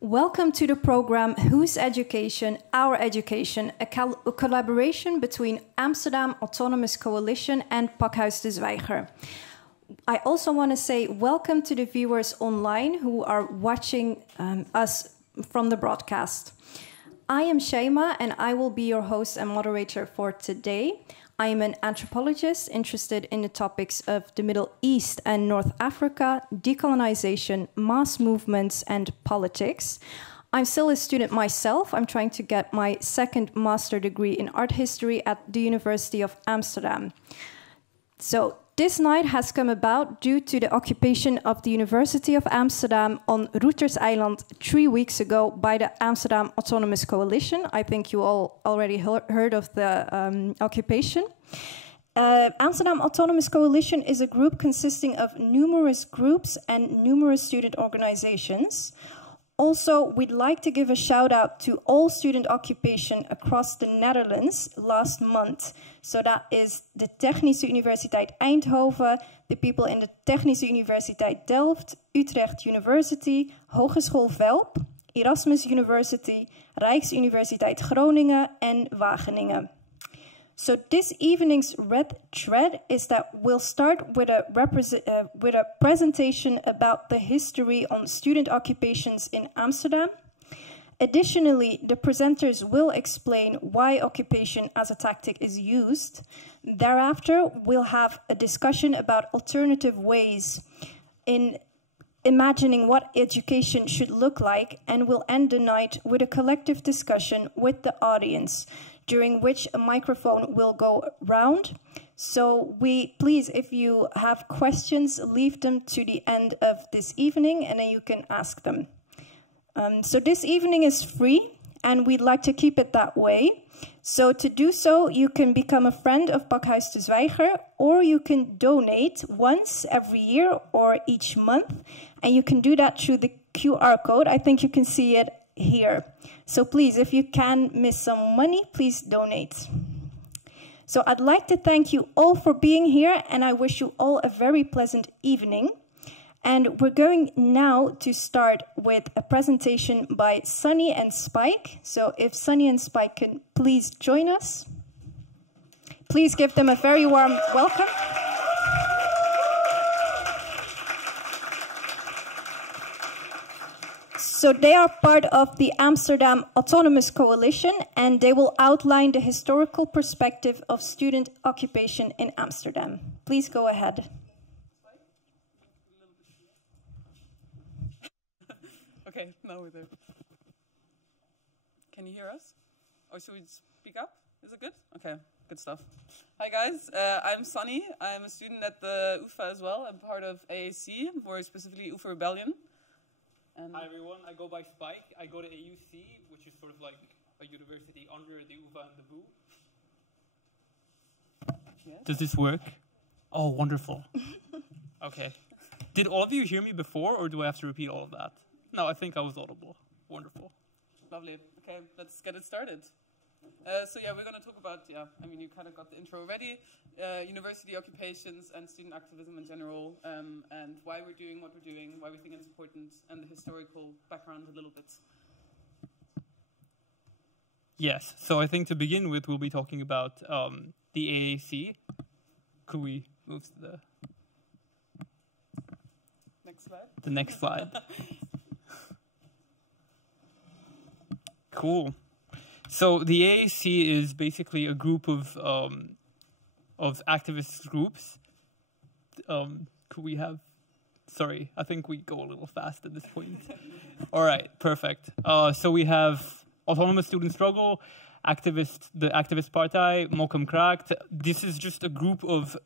Welcome to the program Whose Education, Our Education, a collaboration between Amsterdam Autonomous Coalition and Pakhuis de Zwijger. I also want to say welcome to the viewers online who are watching us from the broadcast. I am Shaima and I will be your host and moderator for today. I am an anthropologist interested in the topics of the Middle East and North Africa, decolonization, mass movements, and politics. I'm still a student myself. I'm trying to get my second master degree in art history at the University of Amsterdam. So this night has come about due to the occupation of the University of Amsterdam on Routerseiland 3 weeks ago by the Amsterdam Autonomous Coalition. I think you all already heard of the occupation. Amsterdam Autonomous Coalition is a group consisting of numerous groups and numerous student organizations. Also, we'd like to give a shout out to all student occupation across the Netherlands last month. So that is the Technische Universiteit Eindhoven, the people in the Technische Universiteit Delft, Utrecht University, Hogeschool Velp, Erasmus University, Rijksuniversiteit Groningen en Wageningen. So this evening's red thread is that we'll start with a presentation about the history on student occupations in Amsterdam. Additionally, the presenters will explain why occupation as a tactic is used. Thereafter, we'll have a discussion about alternative ways in imagining what education should look like, and we'll end the night with a collective discussion with the audience, during which a microphone will go round. So please, if you have questions, leave them to the end of this evening and then you can ask them. So this evening is free and we'd like to keep it that way. So to do so, you can become a friend of Pakhuis de Zwijger, or you can donate once every year or each month. And you can do that through the QR code. I think you can see it here. So please, if you can miss some money, please donate. So I'd like to thank you all for being here, and I wish you all a very pleasant evening. And we're going now to start with a presentation by Sunny and Spike. So if Sunny and Spike can please join us. Please give them a very warm welcome. So they are part of the Amsterdam Autonomous Coalition, and they will outline the historical perspective of student occupation in Amsterdam. Please go ahead. Okay, now we're there. Can you hear us? Or should we speak up? Is it good? Okay, good stuff. Hi guys, I'm Sunny. I'm a student at the UvA as well. I'm part of AAC, more specifically UvA Rebellion. And hi everyone, I go by Spike. I go to AUC, which is sort of like a university under the UvA and the BU. Yes. Does this work? Oh, wonderful. Okay. Did all of you hear me before, or do I have to repeat all of that? No, I think I was audible. Wonderful. Lovely. Okay, let's get it started. So yeah, we're going to talk about, I mean, you kind of got the intro already, university occupations and student activism in general, and why we're doing what we're doing, why we think it's important, and the historical background a little bit. Yes, so I think to begin with, we'll be talking about the AAC. Could we move to the next slide? The next slide. Cool. So the AAC is basically a group of activist groups. Could we have? Sorry, I think we go a little fast at this point. All right, perfect. So we have Autonomous Student Struggle, the Activist Partij, Mokum Kraakt. This is just a group of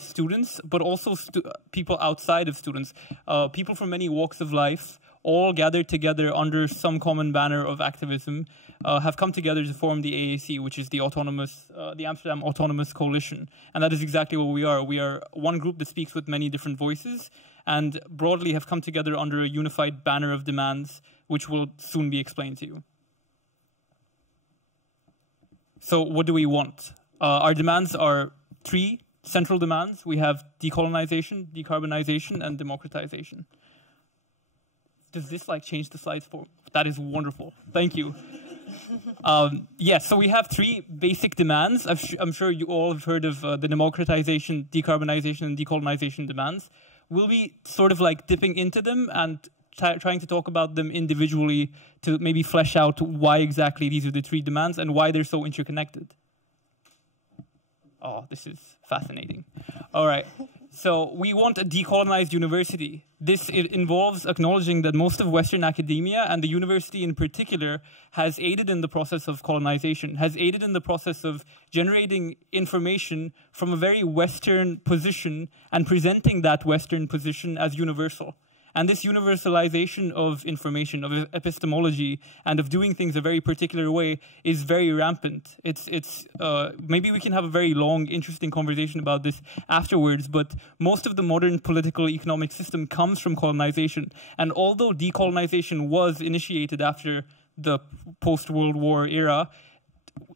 students, but also people outside of students, people from many walks of life, all gathered together under some common banner of activism, have come together to form the AAC, which is the Amsterdam Autonomous Coalition. And that is exactly what we are. We are one group that speaks with many different voices, and broadly have come together under a unified banner of demands, which will soon be explained to you. So what do we want? Our demands are three central demands. We have decolonization, decarbonization, and democratization. Does this like change the slides for? That is wonderful. Thank you. Yes, so we have three basic demands. I'm sure you all have heard of the democratization, decarbonization, and decolonization demands. We'll be sort of like dipping into them and trying to talk about them individually to maybe flesh out why exactly these are the three demands and why they're so interconnected. Oh, this is fascinating. All right. So we want a decolonized university. This involves acknowledging that most of Western academia, and the university in particular, has aided in the process of colonization, has aided in the process of generating information from a very Western position and presenting that Western position as universal. And this universalization of information, of epistemology, and of doing things a very particular way is very rampant. Maybe we can have a very long, interesting conversation about this afterwards, but most of the modern political economic system comes from colonization. And although decolonization was initiated after the post-World War era,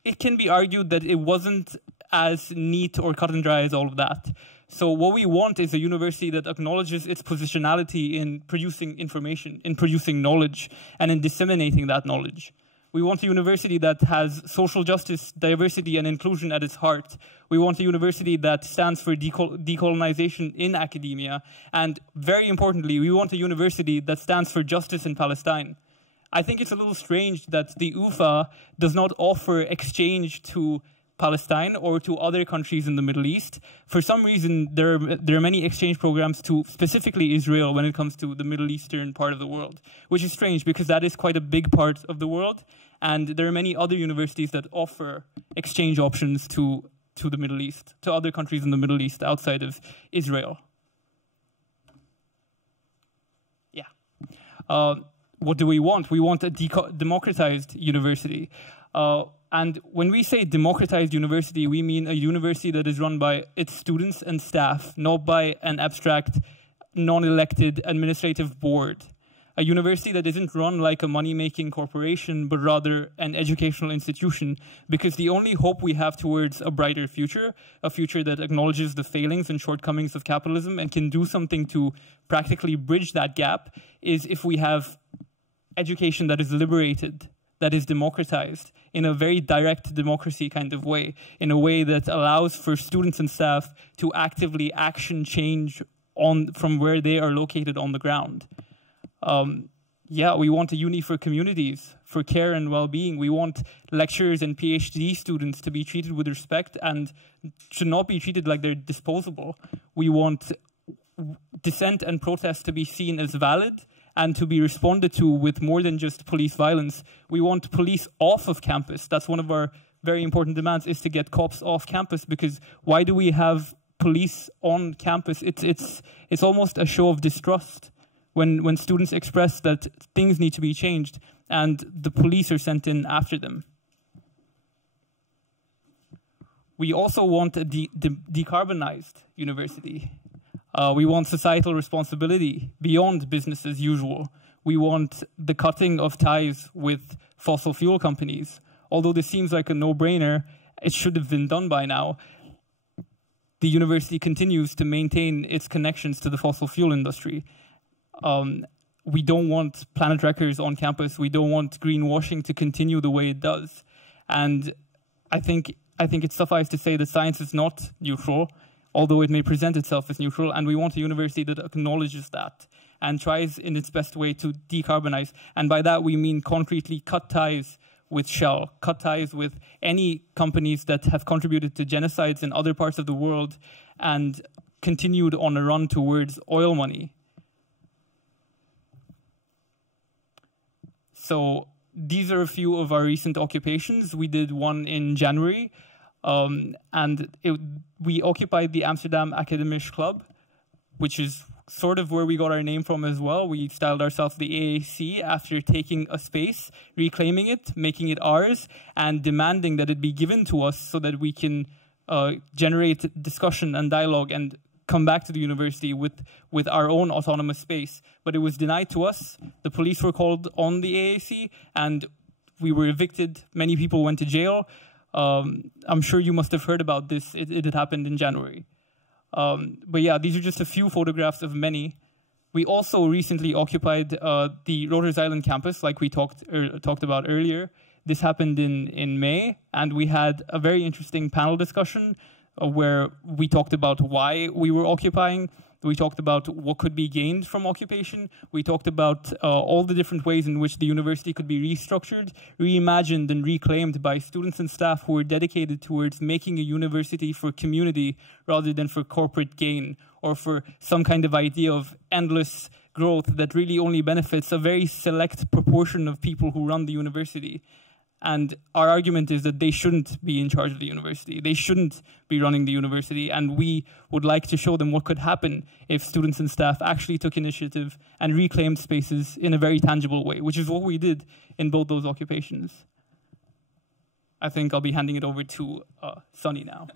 it can be argued that it wasn't as neat or cut and dry as all of that. So what we want is a university that acknowledges its positionality in producing information, in producing knowledge, and in disseminating that knowledge. We want a university that has social justice, diversity, and inclusion at its heart. We want a university that stands for decolonization in academia. And very importantly, we want a university that stands for justice in Palestine. I think it's a little strange that the UFA does not offer exchange to Palestine or to other countries in the Middle East. For some reason, there are many exchange programs to specifically Israel when it comes to the Middle Eastern part of the world, which is strange because that is quite a big part of the world. And there are many other universities that offer exchange options to the Middle East, to other countries in the Middle East outside of Israel. Yeah. What do we want? We want a democratized university. And when we say democratized university, we mean a university that is run by its students and staff, not by an abstract, non-elected administrative board. A university that isn't run like a money-making corporation, but rather an educational institution, because the only hope we have towards a brighter future, a future that acknowledges the failings and shortcomings of capitalism and can do something to practically bridge that gap, is if we have education that is liberated, that is democratized in a very direct democracy kind of way, in a way that allows for students and staff to actively action change from where they are located on the ground. Yeah, we want a uni for communities, for care and well-being. We want lecturers and PhD students to be treated with respect and should not be treated like they're disposable. We want dissent and protest to be seen as valid and to be responded to with more than just police violence. We want police off of campus. That's one of our very important demands, is to get cops off campus, because why do we have police on campus? It's almost a show of distrust when students express that things need to be changed and the police are sent in after them. We also want a decarbonized university. We want societal responsibility beyond business as usual. We want the cutting of ties with fossil fuel companies. Although this seems like a no-brainer, it should have been done by now. The university continues to maintain its connections to the fossil fuel industry. We don't want planet wreckers on campus. We don't want greenwashing to continue the way it does. And I think it's suffice to say that science is not neutral, although it may present itself as neutral, and we want a university that acknowledges that and tries in its best way to decarbonize. And by that we mean concretely cut ties with Shell, cut ties with any companies that have contributed to genocides in other parts of the world and continued on a run towards oil money. So these are a few of our recent occupations. We did one in January, and we occupied the Amsterdam Academisch Club, which is sort of where we got our name from as well. We styled ourselves the AAC after taking a space, reclaiming it, making it ours, and demanding that it be given to us so that we can generate discussion and dialogue and come back to the university with our own autonomous space. But it was denied to us. The police were called on the AAC, and we were evicted. Many people went to jail. I'm sure you must have heard about this. It had happened in January. But yeah, these are just a few photographs of many. We also recently occupied the Roters Island campus, like we talked about earlier. This happened in May, and we had a very interesting panel discussion where we talked about why we were occupying. We talked about what could be gained from occupation. We talked about all the different ways in which the university could be restructured, reimagined, and reclaimed by students and staff who were dedicated towards making a university for community rather than for corporate gain or for some kind of idea of endless growth that really only benefits a very select proportion of people who run the university. And our argument is that they shouldn't be in charge of the university. They shouldn't be running the university. And we would like to show them what could happen if students and staff actually took initiative and reclaimed spaces in a very tangible way, which is what we did in both those occupations. I think I'll be handing it over to Sunny now.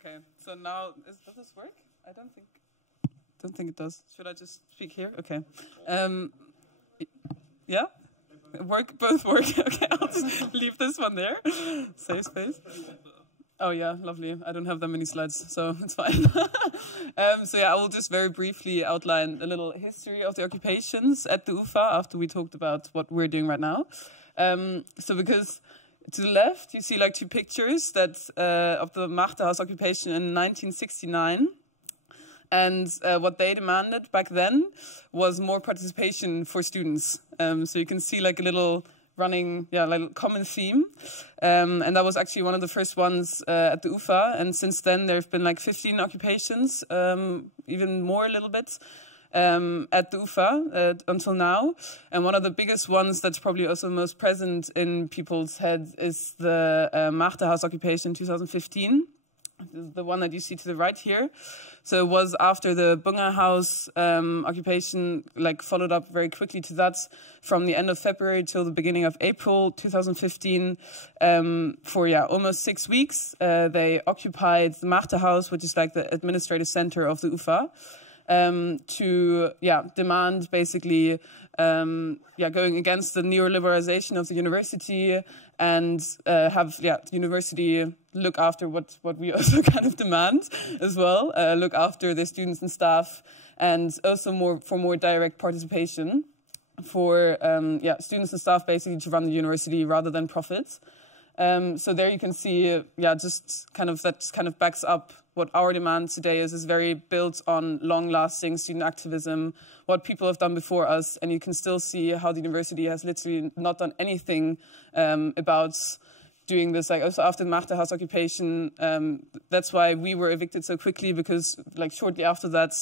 Okay, so now, does this work? I don't think it does. Should I just speak here? Okay. Yeah? Both work. Okay, I'll just leave this one there. Save space. Oh yeah, lovely. I don't have that many slides, so it's fine. So yeah, I will just very briefly outline a little history of the occupations at the UvA after we talked about what we're doing right now. So because to the left, you see like two pictures that of the Machterhaus occupation in 1969. And what they demanded back then was more participation for students. So you can see like a little running, like common theme. And that was actually one of the first ones at the UvA. And since then, there have been like 15 occupations, even more a little bit, at the UvA until now. And one of the biggest ones that's probably also most present in people's heads is the Machterhaus occupation 2015. The one that you see to the right here. So it was after the Bunga House occupation, like followed up very quickly to that from the end of February till the beginning of April 2015. For almost 6 weeks, they occupied the Machterhaus, which is like the administrative center of the UvA, to demand basically going against the neoliberalization of the university and have the university look after what we also kind of demand as well, look after the students and staff, and also more direct participation for students and staff basically to run the university rather than profits. So there you can see, just kind of that kind of backs up what our demand today is very built on long-lasting student activism, what people have done before us, and you can still see how the university has literally not done anything about doing this. Like also after the Machterhaus occupation, that's why we were evicted so quickly, because like shortly after that,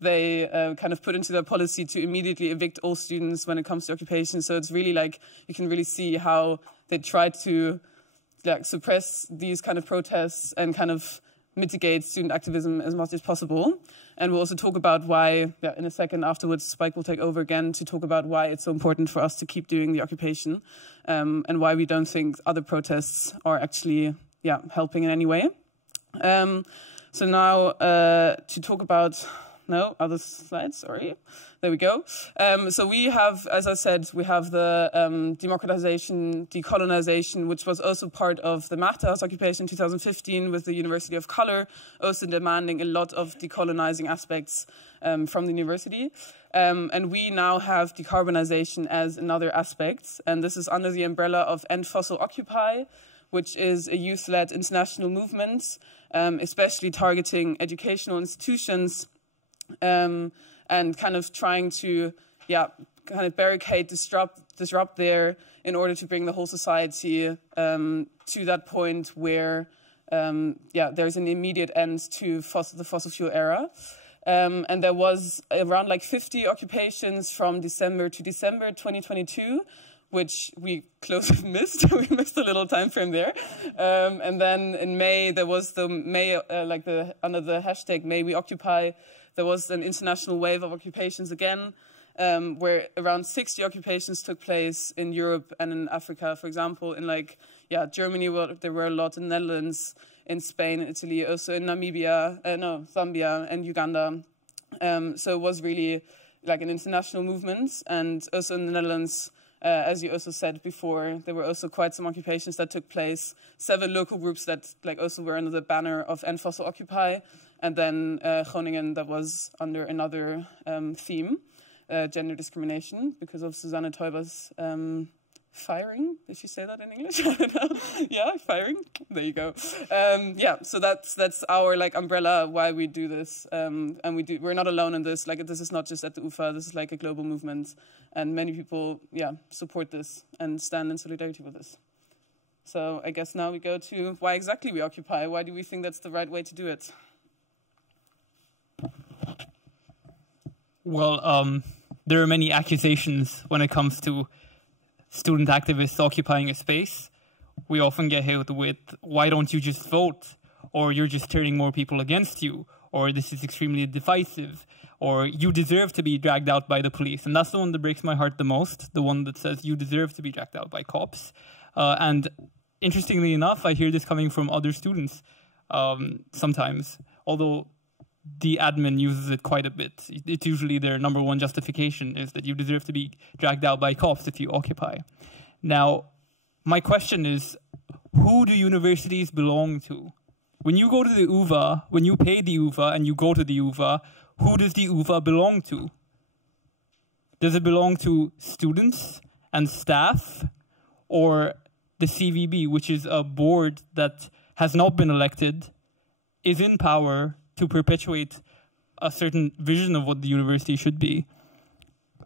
they kind of put into their policy to immediately evict all students when it comes to occupation. So it's really like, you can really see how they tried to suppress these kind of protests and kind of mitigate student activism as much as possible. And we'll also talk about why, in a second afterwards, Spike will take over again to talk about why it's so important for us to keep doing the occupation, and why we don't think other protests are actually, helping in any way. So now to talk about, no, other slides, sorry. There we go. So we have, as I said, we have the democratization, decolonization, which was also part of the Machterhaus occupation 2015 with the University of Color, also demanding a lot of decolonizing aspects from the university. And we now have decarbonization as another aspect. And this is under the umbrella of End Fossil Occupy, which is a youth-led international movement, especially targeting educational institutions, and kind of trying to, kind of barricade, disrupt there in order to bring the whole society to that point where, there's an immediate end to the fossil fuel era. And there was around like 50 occupations from December to December 2022, which we closely missed. We missed a little time frame there. And then in May, there was the May, under the hashtag May We Occupy, there was an international wave of occupations again, where around 60 occupations took place in Europe and in Africa. For example, in Germany, there were a lot, in the Netherlands, in Spain, Italy, also in Zambia and Uganda. So it was really like an international movement. And also in the Netherlands, as you also said before, there were also quite some occupations that took place. 7 local groups that also were under the banner of End Fossil Occupy. And then Groningen, that was under another theme, gender discrimination, because of Susanne Teuber's firing. Did she say that in English? I don't know. Yeah, firing. There you go. Yeah, so that's our like umbrella why we do this, and we're not alone in this. Like, this is not just at the UvA. This is like a global movement, and many people, yeah, support this and stand in solidarity with this. So I guess now we go to why exactly we occupy. Why do we think that's the right way to do it? Well, there are many accusations when it comes to student activists occupying a space. We often get hit with, why don't you just vote? Or you're just turning more people against you. Or this is extremely divisive. Or you deserve to be dragged out by the police. And that's the one that breaks my heart the most. The one that says you deserve to be dragged out by cops. And interestingly enough, I hear this coming from other students sometimes. Although the admin uses it quite a bit. It's usually their number one justification is that you deserve to be dragged out by cops if you occupy. Now, my question is, who do universities belong to? When you go to the UvA, when you pay the UvA and you go to the UvA, who does the UvA belong to? Does it belong to students and staff, or the CVB, which is a board that has not been elected, is in power to perpetuate a certain vision of what the university should be?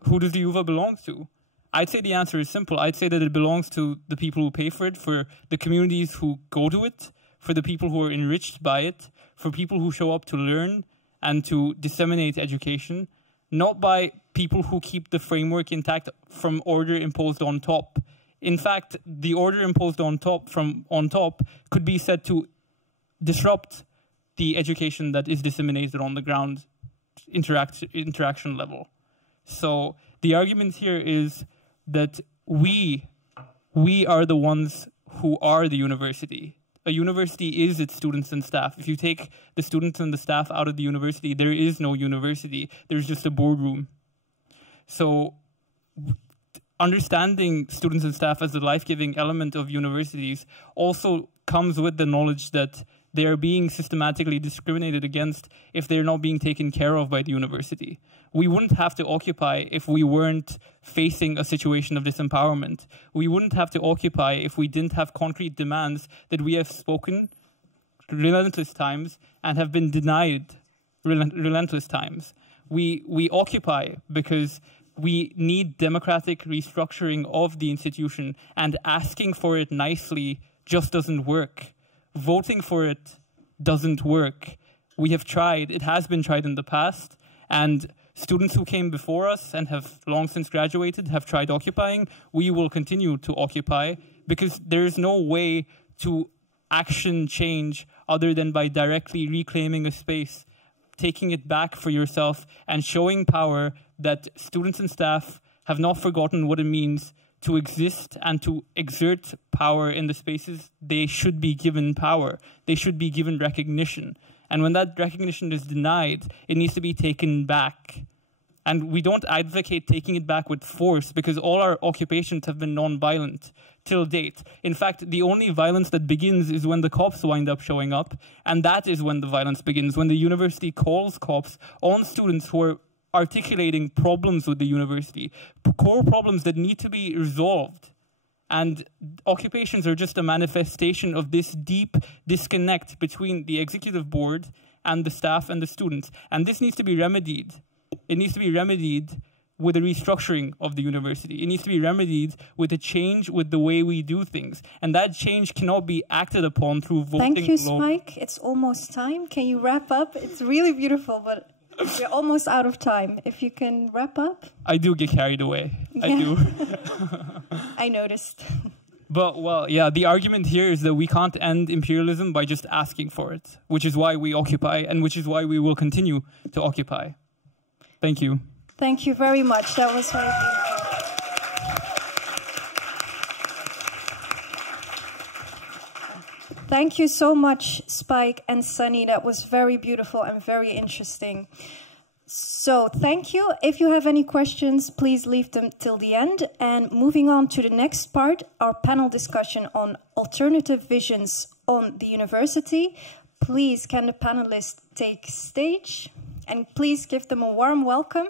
Who does the UvA belong to? I'd say the answer is simple. I'd say that it belongs to the people who pay for it, for the communities who go to it, for the people who are enriched by it, for people who show up to learn and to disseminate education, not by people who keep the framework intact from order imposed on top. In fact, the order imposed on top could be said to disrupt the education that is disseminated on the ground interaction level. So the argument here is that we are the ones who are the university. A university is its students and staff. If you take the students and the staff out of the university, there is no university. There's just a boardroom. So understanding students and staff as the life-giving element of universities also comes with the knowledge that they are being systematically discriminated against if they're not being taken care of by the university. We wouldn't have to occupy if we weren't facing a situation of disempowerment. We wouldn't have to occupy if we didn't have concrete demands that we have spoken relentless times and have been denied relentless times. We occupy because we need democratic restructuring of the institution, and asking for it nicely just doesn't work. Voting for it doesn't work. We have tried. It has been tried in the past. And students who came before us and have long since graduated have tried occupying. We will continue to occupy because there is no way to action change other than by directly reclaiming a space, taking it back for yourself, and showing power that students and staff have not forgotten what it means to exist and to exert power in the spaces. They should be given power. They should be given recognition. And when that recognition is denied, it needs to be taken back. And we don't advocate taking it back with force because all our occupations have been non-violent till date. In fact, the only violence that begins is when the cops wind up showing up. And that is when the violence begins, when the university calls cops on students who are articulating problems with the university, core problems that need to be resolved. And occupations are just a manifestation of this deep disconnect between the executive board and the staff and the students. And this needs to be remedied. It needs to be remedied with a restructuring of the university. It needs to be remedied with a change with the way we do things. And that change cannot be acted upon through voting. Thank you, Spike. It's almost time. Can you wrap up? It's really beautiful, but we're almost out of time. If you can wrap up. I do get carried away. Yeah. I do. I noticed. But, well, yeah, the argument here is that we can't end imperialism by just asking for it, which is why we occupy and which is why we will continue to occupy. Thank you. Thank you very much. That was very beautiful. Thank you so much, Spike and Sunny. That was very beautiful and very interesting. So thank you. If you have any questions, please leave them till the end. And moving on to the next part, our panel discussion on alternative visions on the university. Please, can the panelists take stage, and please give them a warm welcome.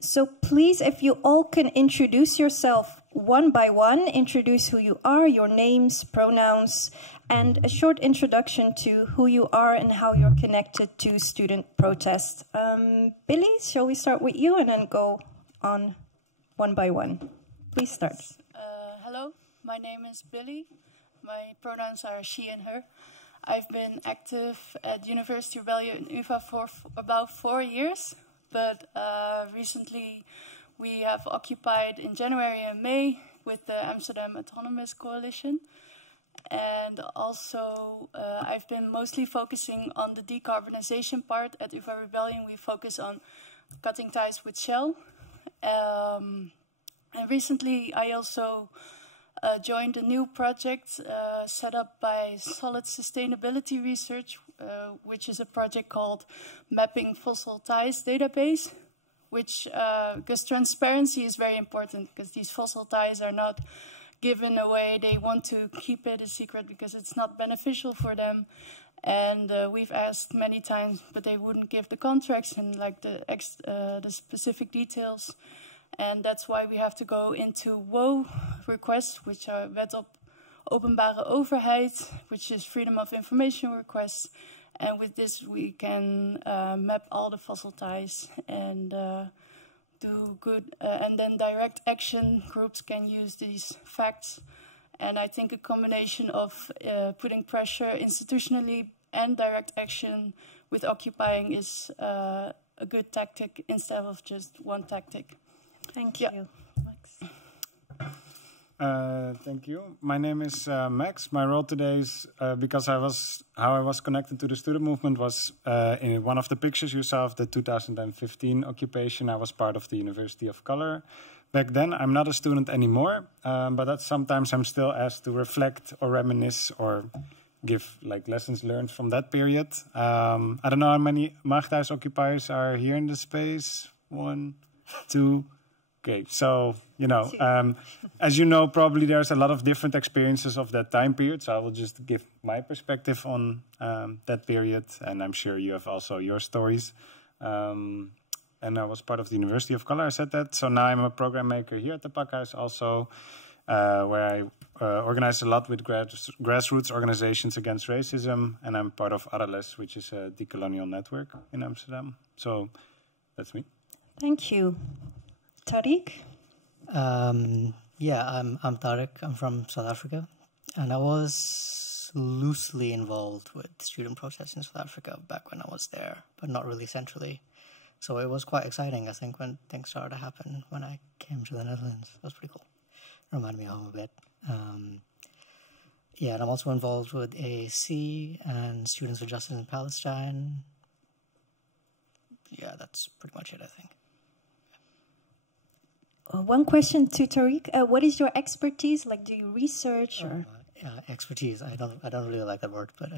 So please, if you all can introduce yourself one by one, introduce who you are, your names, pronouns, and a short introduction to who you are and how you're connected to student protest. Billy, shall we start with you and then go on one by one? Please start. Hello, my name is Billy. My pronouns are she and her. I've been active at University of Vrije Universiteit for about 4 years, but recently we have occupied in January and May with the Amsterdam Autonomous Coalition. And also I've been mostly focusing on the decarbonization part. At Vrije Rebellion we focus on cutting ties with Shell. And recently I also joined a new project set up by Solid Sustainability Research, which is a project called Mapping Fossil Ties Database, which, because transparency is very important, because these fossil ties are not given away. They want to keep it a secret because it's not beneficial for them. And we've asked many times, but they wouldn't give the contracts and like the specific details. And that's why we have to go into WO requests, which are Wet op Openbare Overheid, which is Freedom of Information requests. And with this, we can map all the fossil ties and do good. And then direct action groups can use these facts. And I think a combination of putting pressure institutionally and direct action with occupying is a good tactic instead of just one tactic. Thank you. Max. Thank you. My name is Max. My role today is because how I was connected to the student movement was in one of the pictures you saw of the 2015 occupation. I was part of the University of Color. Back then, I'm not a student anymore, but that's sometimes I'm still asked to reflect or reminisce or give like lessons learned from that period. I don't know how many Maagdhuis occupiers are here in the space. 1, 2. Okay, so, you know, as you know, probably there's a lot of different experiences of that time period. So I will just give my perspective on that period. And I'm sure you have also your stories. And I was part of the University of Color, I said that. So now I'm a program maker here at the Pakhuis also, where I organize a lot with grassroots organizations against racism. And I'm part of Arales, which is a decolonial network in Amsterdam. So that's me. Thank you. Tariq? Yeah, I'm Tariq. I'm from South Africa. And I was loosely involved with student protests in South Africa back when I was there, but not really centrally. So it was quite exciting, I think, when things started to happen when I came to the Netherlands. That was pretty cool. Reminded me of home a bit. Yeah, and I'm also involved with AAC and Students for Justice in Palestine. Yeah, that's pretty much it, I think. One question to Tariq. What is your expertise? Like, do you research or? Expertise. I don't really like that word, but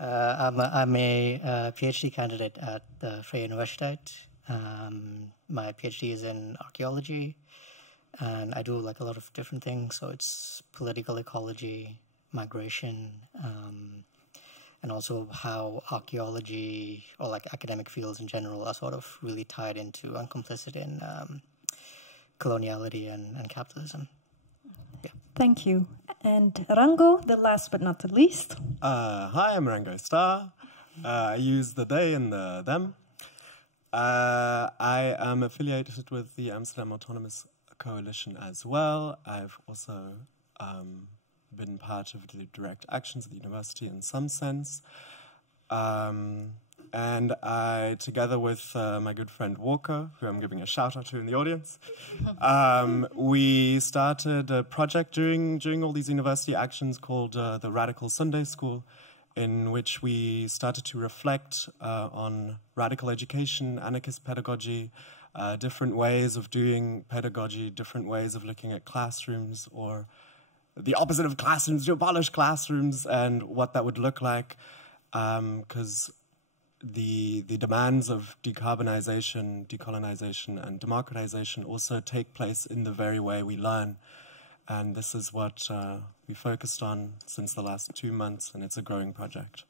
I'm a PhD candidate at the Vrije Universiteit. My PhD is in archaeology, and I do like a lot of different things. So it's political ecology, migration, and also how archaeology or like academic fields in general are sort of really tied into and complicit in coloniality and capitalism. Yeah. Thank you. And Rango, the last but not the least. Hi, I'm Rango Star. I use the they and the them. I am affiliated with the Amsterdam Autonomous Coalition as well. I've also been part of the direct actions at the university in some sense. And I, together with my good friend Walker, who I'm giving a shout out to in the audience, we started a project during all these university actions called the Radical Sunday School, in which we started to reflect on radical education, anarchist pedagogy, different ways of doing pedagogy, different ways of looking at classrooms, or the opposite of classrooms, to abolish classrooms, and what that would look like. Because the demands of decarbonization, decolonization, and democratization also take place in the very way we learn. And this is what we focused on since the last 2 months, and it's a growing project.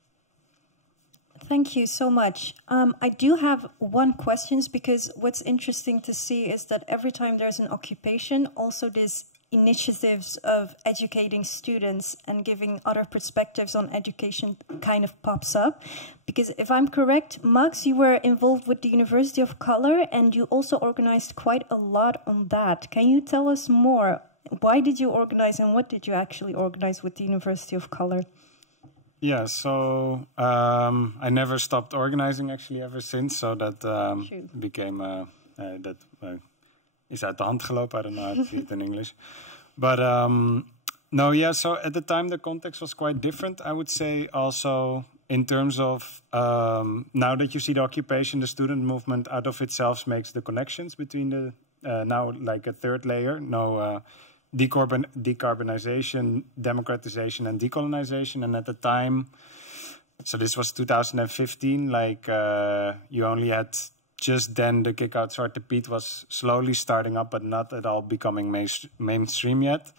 Thank you so much. I do have one question, because what's interesting to see is that every time there's an occupation, also this initiatives of educating students and giving other perspectives on education kind of pops up. Because if I'm correct, Max, you were involved with the University of Color, and you also organized quite a lot on that. Can you tell us more? Why did you organize, and what did you actually organize with the University of Color? Yeah, so I never stopped organizing actually ever since, so that became is uit de hand gelopen. I don't know how to say it in English. But no, yeah, so at the time the context was quite different, I would say, also in terms of now that you see the occupation, the student movement out of itself makes the connections between the, now like a third layer, decarbonization, democratization, and decolonization. And at the time, so this was 2015, like you only had just then the Kick Out Zwarte Piet was slowly starting up, but not at all becoming mainstream yet.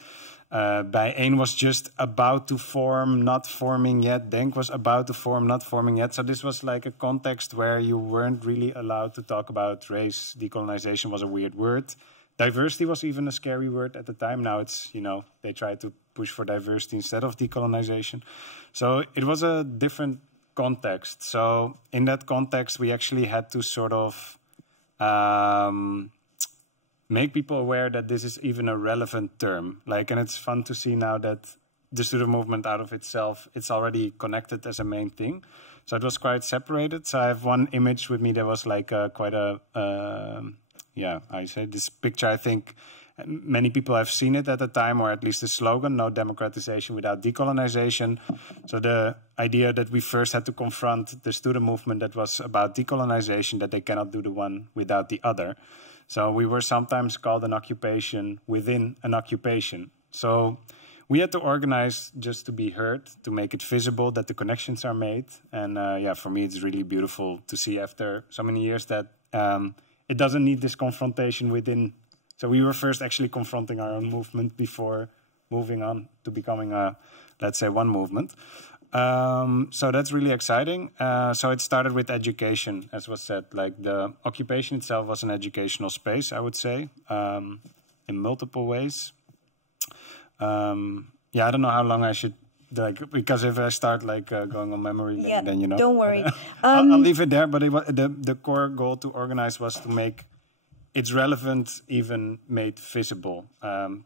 Bijeen was just about to form, not forming yet. Denk was about to form, not forming yet. So this was like a context where you weren't really allowed to talk about race. Decolonization was a weird word. Diversity was even a scary word at the time. Now it's, you know, they try to push for diversity instead of decolonization. So it was a different context. So in that context, we actually had to sort of make people aware that this is even a relevant term. Like, and it's fun to see now that the student movement out of itself, it's already connected as a main thing. So it was quite separated. So I have one image with me that was like quite a, yeah, I say this picture, I think many people have seen it at the time, or at least the slogan, no democratization without decolonization. So the idea that we first had to confront the student movement that was about decolonization, that they cannot do the one without the other. So we were sometimes called an occupation within an occupation. So we had to organize just to be heard, to make it visible that the connections are made. And yeah, for me, it's really beautiful to see after so many years that it doesn't need this confrontation within. So we were first actually confronting our own movement before moving on to becoming a, let's say, one movement. So that's really exciting. So it started with education, as was said. Like the occupation itself was an educational space, I would say, in multiple ways. Yeah, I don't know how long I should, like, because if I start like going on memory, yeah, then you know. Don't worry. I'll leave it there. But it was, the core goal to organize was to make its relevance even made visible,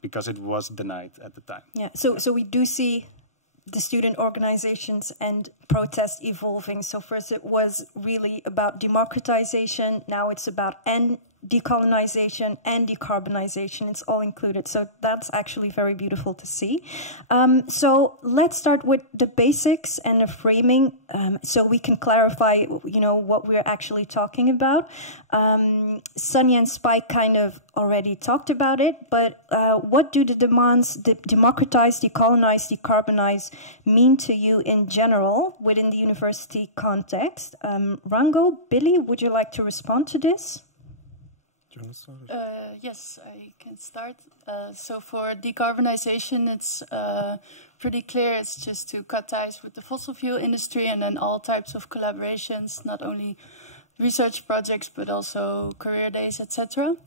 because it was denied at the time. Yeah. So we do see the student organizations and protests evolving. So first it was really about democratization. Now it's about decolonization and decarbonization. It's all included. So that's actually very beautiful to see. So let's start with the basics and the framing, so we can clarify, you know, what we're actually talking about. Sonia and Spike kind of already talked about it, but what do the demands democratize, decolonize, decarbonize mean to you in general within the university context? Rango, Billy, would you like to respond to this? Do you want to start? Yes, I can start. So for decarbonization, it's pretty clear. It's just to cut ties with the fossil fuel industry and then all types of collaborations, not only research projects, but also career days, etc.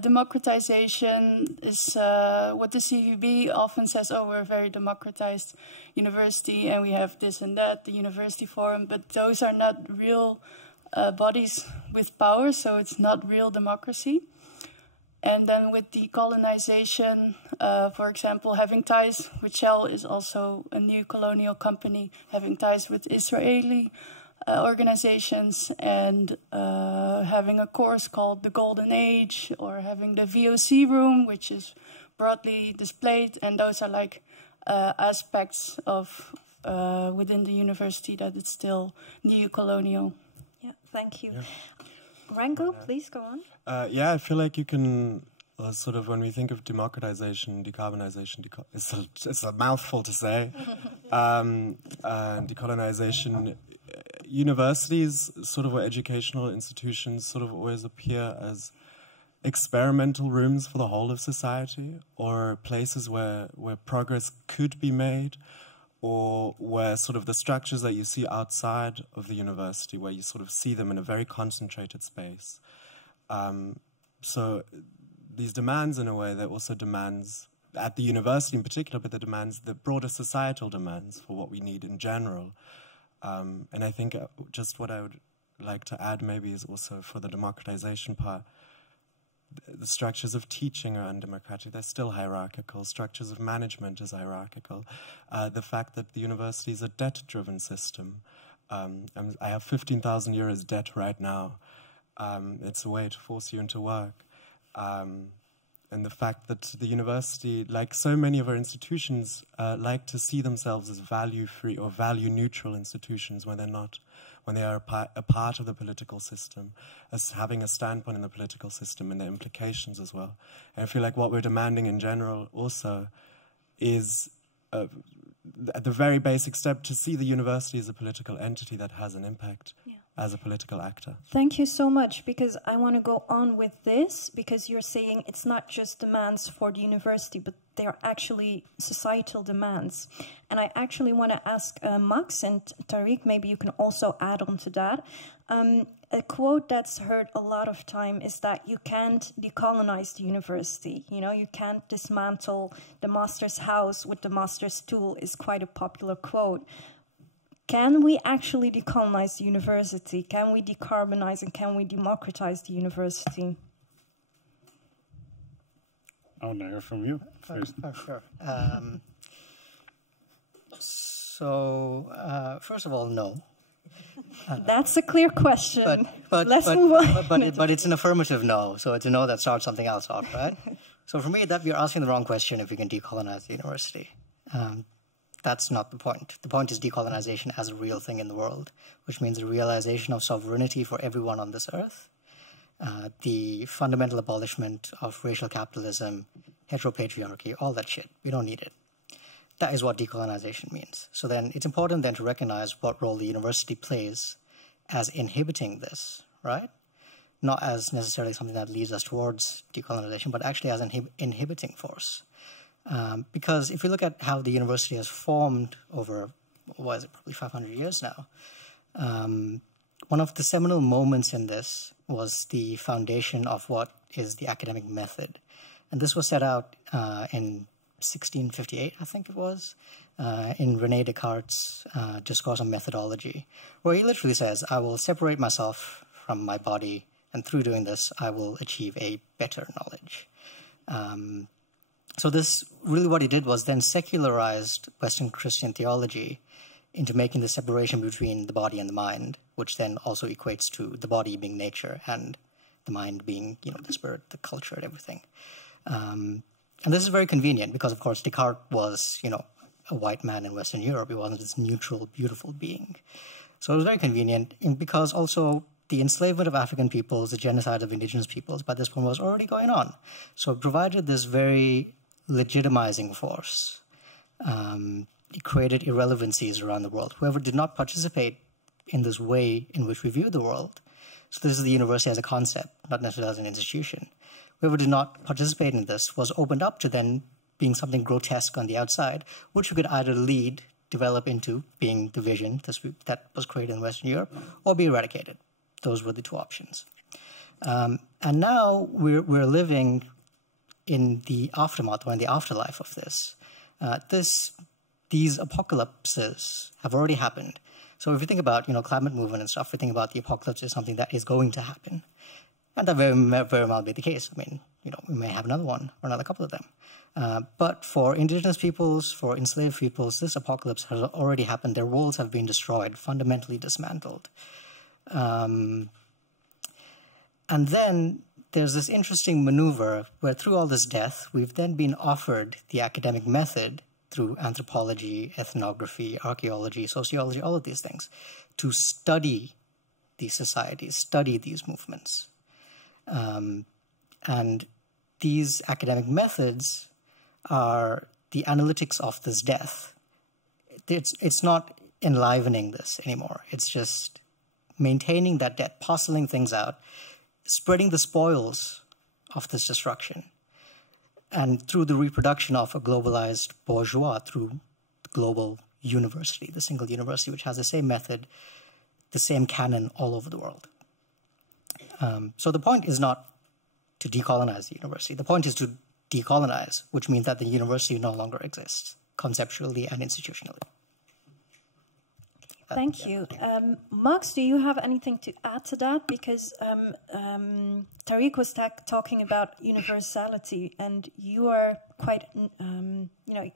Democratization is what the CVB often says, oh, we're a very democratized university and we have this and that, the university forum, but those are not real bodies with power, so it's not real democracy. And then with decolonization, for example, having ties with Shell is also a new colonial company, having ties with Israeli organizations, and having a course called the Golden Age, or having the VOC room, which is broadly displayed, and those are like aspects of within the university that it's still neo-colonial. Yeah, thank you. Yeah. Rango, please go on. Yeah, I feel like you can sort of, when we think of democratization, decarbonization, it's a mouthful to say. Decolonization, universities, sort of, or educational institutions, sort of always appear as experimental rooms for the whole of society, or places where progress could be made, or where sort of the structures that you see outside of the university, where you sort of see them in a very concentrated space. So these demands, in a way, they're also demands at the university in particular, but the broader societal demands for what we need in general. And I think just what I would like to add maybe is also for the democratization part, the structures of teaching are undemocratic. They're still hierarchical. Structures of management is hierarchical. The fact that the university is a debt-driven system. I have 15,000 euros debt right now. It's a way to force you into work. And the fact that the university, like so many of our institutions, like to see themselves as value-free or value-neutral institutions when they're not, when they are a part of the political system, as having a standpoint in the political system and the implications as well. And I feel like what we're demanding in general also is, at the very basic step, to see the university as a political entity that has an impact. Yeah. As a political actor. Thank you so much, because I want to go on with this, because you're saying it's not just demands for the university, but they're actually societal demands. And I actually want to ask Max and Tariq, maybe you can also add on to that. A quote that's heard a lot of time is that you can't decolonize the university. You know, you can't dismantle the master's house with the master's tool is quite a popular quote. Can we actually decolonize the university? Can we decarbonize and can we democratize the university? I'll hear from you first. Sure. First of all, no. That's a clear question. Let's move on. But it's an affirmative no, so it's a no that starts something else off, right? So for me, that we're asking the wrong question if we can decolonize the university. That's not the point. The point is decolonization as a real thing in the world, which means the realization of sovereignty for everyone on this earth, the fundamental abolishment of racial capitalism, heteropatriarchy, all that shit. We don't need it. That is what decolonization means. So then it's important then to recognize what role the university plays as inhibiting this, right? Not as necessarily something that leads us towards decolonization, but actually as an inhibiting force. Because if you look at how the university has formed over, what is it, probably 500 years now, one of the seminal moments in this was the foundation of what is the academic method. And this was set out in 1658, I think it was, in René Descartes' Discourse on Methodology, where he literally says, I will separate myself from my body, and through doing this, I will achieve a better knowledge. So this, really what he did was then secularized Western Christian theology into making the separation between the body and the mind, which then also equates to the body being nature and the mind being, you know, the spirit, the culture, and everything. And this is very convenient because, of course, Descartes was, you know, a white man in Western Europe. He wasn't this neutral, beautiful being. So it was very convenient because also the enslavement of African peoples, the genocide of indigenous peoples, by this point was already going on. So it provided this very legitimizing force. It created irrelevancies around the world. Whoever did not participate in this way in which we view the world, so this is the university as a concept, not necessarily as an institution. Whoever did not participate in this was opened up to then being something grotesque on the outside, which we could either lead, develop into being the vision that was created in Western Europe, or be eradicated. Those were the two options. And now we're living in the aftermath or in the afterlife of this. These apocalypses have already happened. So if you think about, you know, climate movement and stuff, we think about the apocalypse as something that is going to happen. And that very well be the case. I mean, you know, we may have another one or another couple of them. But for indigenous peoples, for enslaved peoples, this apocalypse has already happened. Their worlds have been destroyed, fundamentally dismantled. And then there's this interesting maneuver where through all this death, we've then been offered the academic method through anthropology, ethnography, archaeology, sociology, all of these things, to study these societies, study these movements. And these academic methods are the analytics of this death. It's not enlivening this anymore. It's just maintaining that debt, parceling things out, spreading the spoils of this destruction, and through the reproduction of a globalized bourgeois through the global university, the single university, which has the same method, the same canon all over the world. So the point is not to decolonize the university. The point is to decolonize, which means that the university no longer exists, conceptually and institutionally. Thank you. Max, do you have anything to add to that? Because Tariq was talking about universality, and you are quite,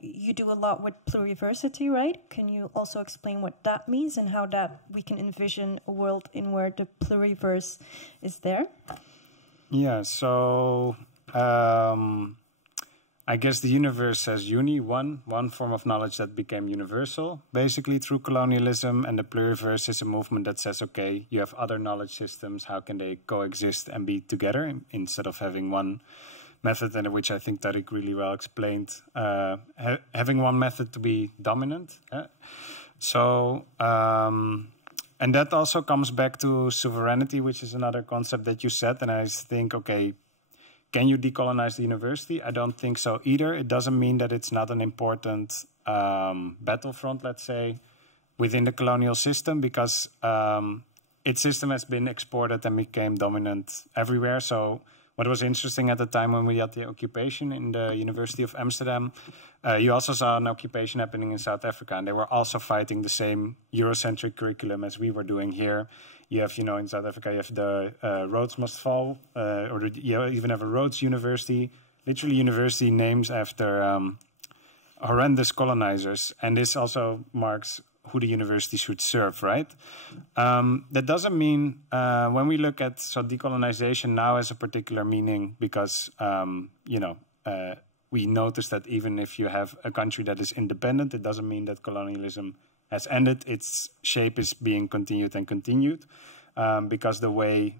you do a lot with pluriversity, right? Can you also explain what that means and how that we can envision a world in where the pluriverse is there? Yeah, so I guess the universe has one form of knowledge that became universal, basically through colonialism, and the pluriverse is a movement that says, okay, you have other knowledge systems, how can they coexist and be together instead of having one method, and which I think Tariq really well explained, having one method to be dominant. And that also comes back to sovereignty, which is another concept that you said, and I think, okay, can you decolonize the university? I don't think so either. It doesn't mean that it's not an important battlefront, let's say, within the colonial system, because its system has been exported and became dominant everywhere. So what was interesting at the time when we had the occupation in the University of Amsterdam, you also saw an occupation happening in South Africa, and they were also fighting the same Eurocentric curriculum as we were doing here. You have, in South Africa, you have the Rhodes Must Fall, or you even have a Rhodes University, literally university names after horrendous colonizers. And this also marks who the university should serve, right? That doesn't mean, when we look at, decolonization now has a particular meaning because, we notice that even if you have a country that is independent, it doesn't mean that colonialism has ended. Its shape is being continued, because the way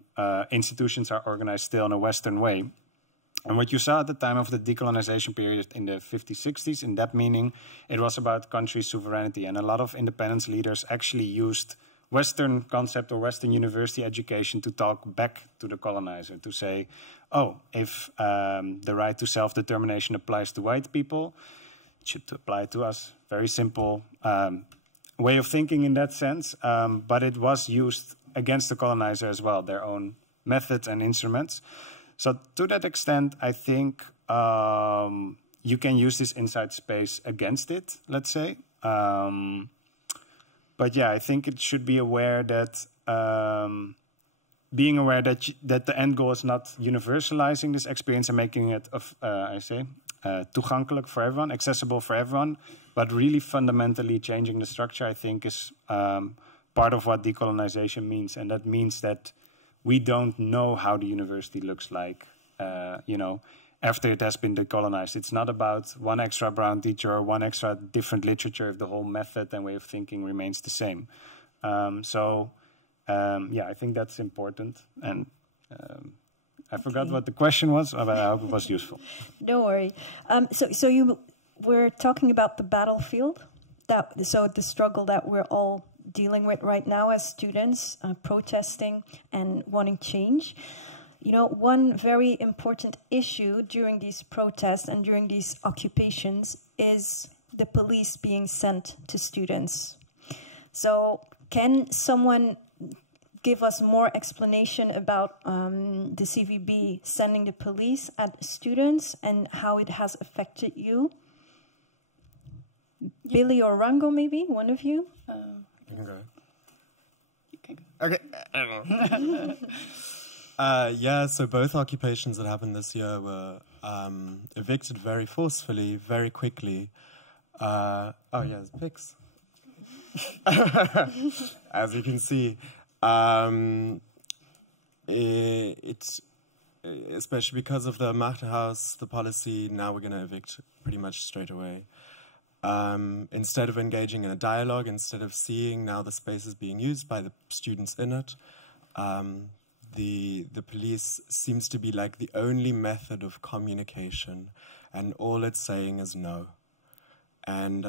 institutions are organized still in a Western way. And what you saw at the time of the decolonization period in the 50s, 60s, in that meaning, it was about country sovereignty. And a lot of independence leaders actually used Western concept or Western university education to talk back to the colonizer, to say, oh, if the right to self-determination applies to white people, it should apply to us. Very simple way of thinking in that sense, but it was used against the colonizer as well, their own methods and instruments. So to that extent, I think you can use this inside space against it, let's say. But yeah, I think it should be aware that, being aware that that the end goal is not universalizing this experience and making it, toegankelijk for everyone, accessible for everyone, but really fundamentally changing the structure, I think, is part of what decolonization means. And that means that we don't know how the university looks like, after it has been decolonized. It's not about one extra brown teacher or one extra different literature if the whole method and way of thinking remains the same. I think that's important. And I forgot what the question was, but I hope it was useful. Don't worry. So you were talking about the battlefield, so the struggle that we're all dealing with right now as students, protesting and wanting change. One very important issue during these protests and during these occupations is the police being sent to students. So can someone give us more explanation about the CVB sending the police at students and how it has affected you? Billy or Rango, maybe, one of you? You can go. You can go. Okay. So both occupations that happened this year were evicted very forcefully, very quickly. There's pics. As you can see, it's especially because of the Machterhaus, the policy, now we're going to evict pretty much straight away. Instead of engaging in a dialogue, instead of seeing now the space is being used by the students in it, the police seems to be like the only method of communication, and all it's saying is no. And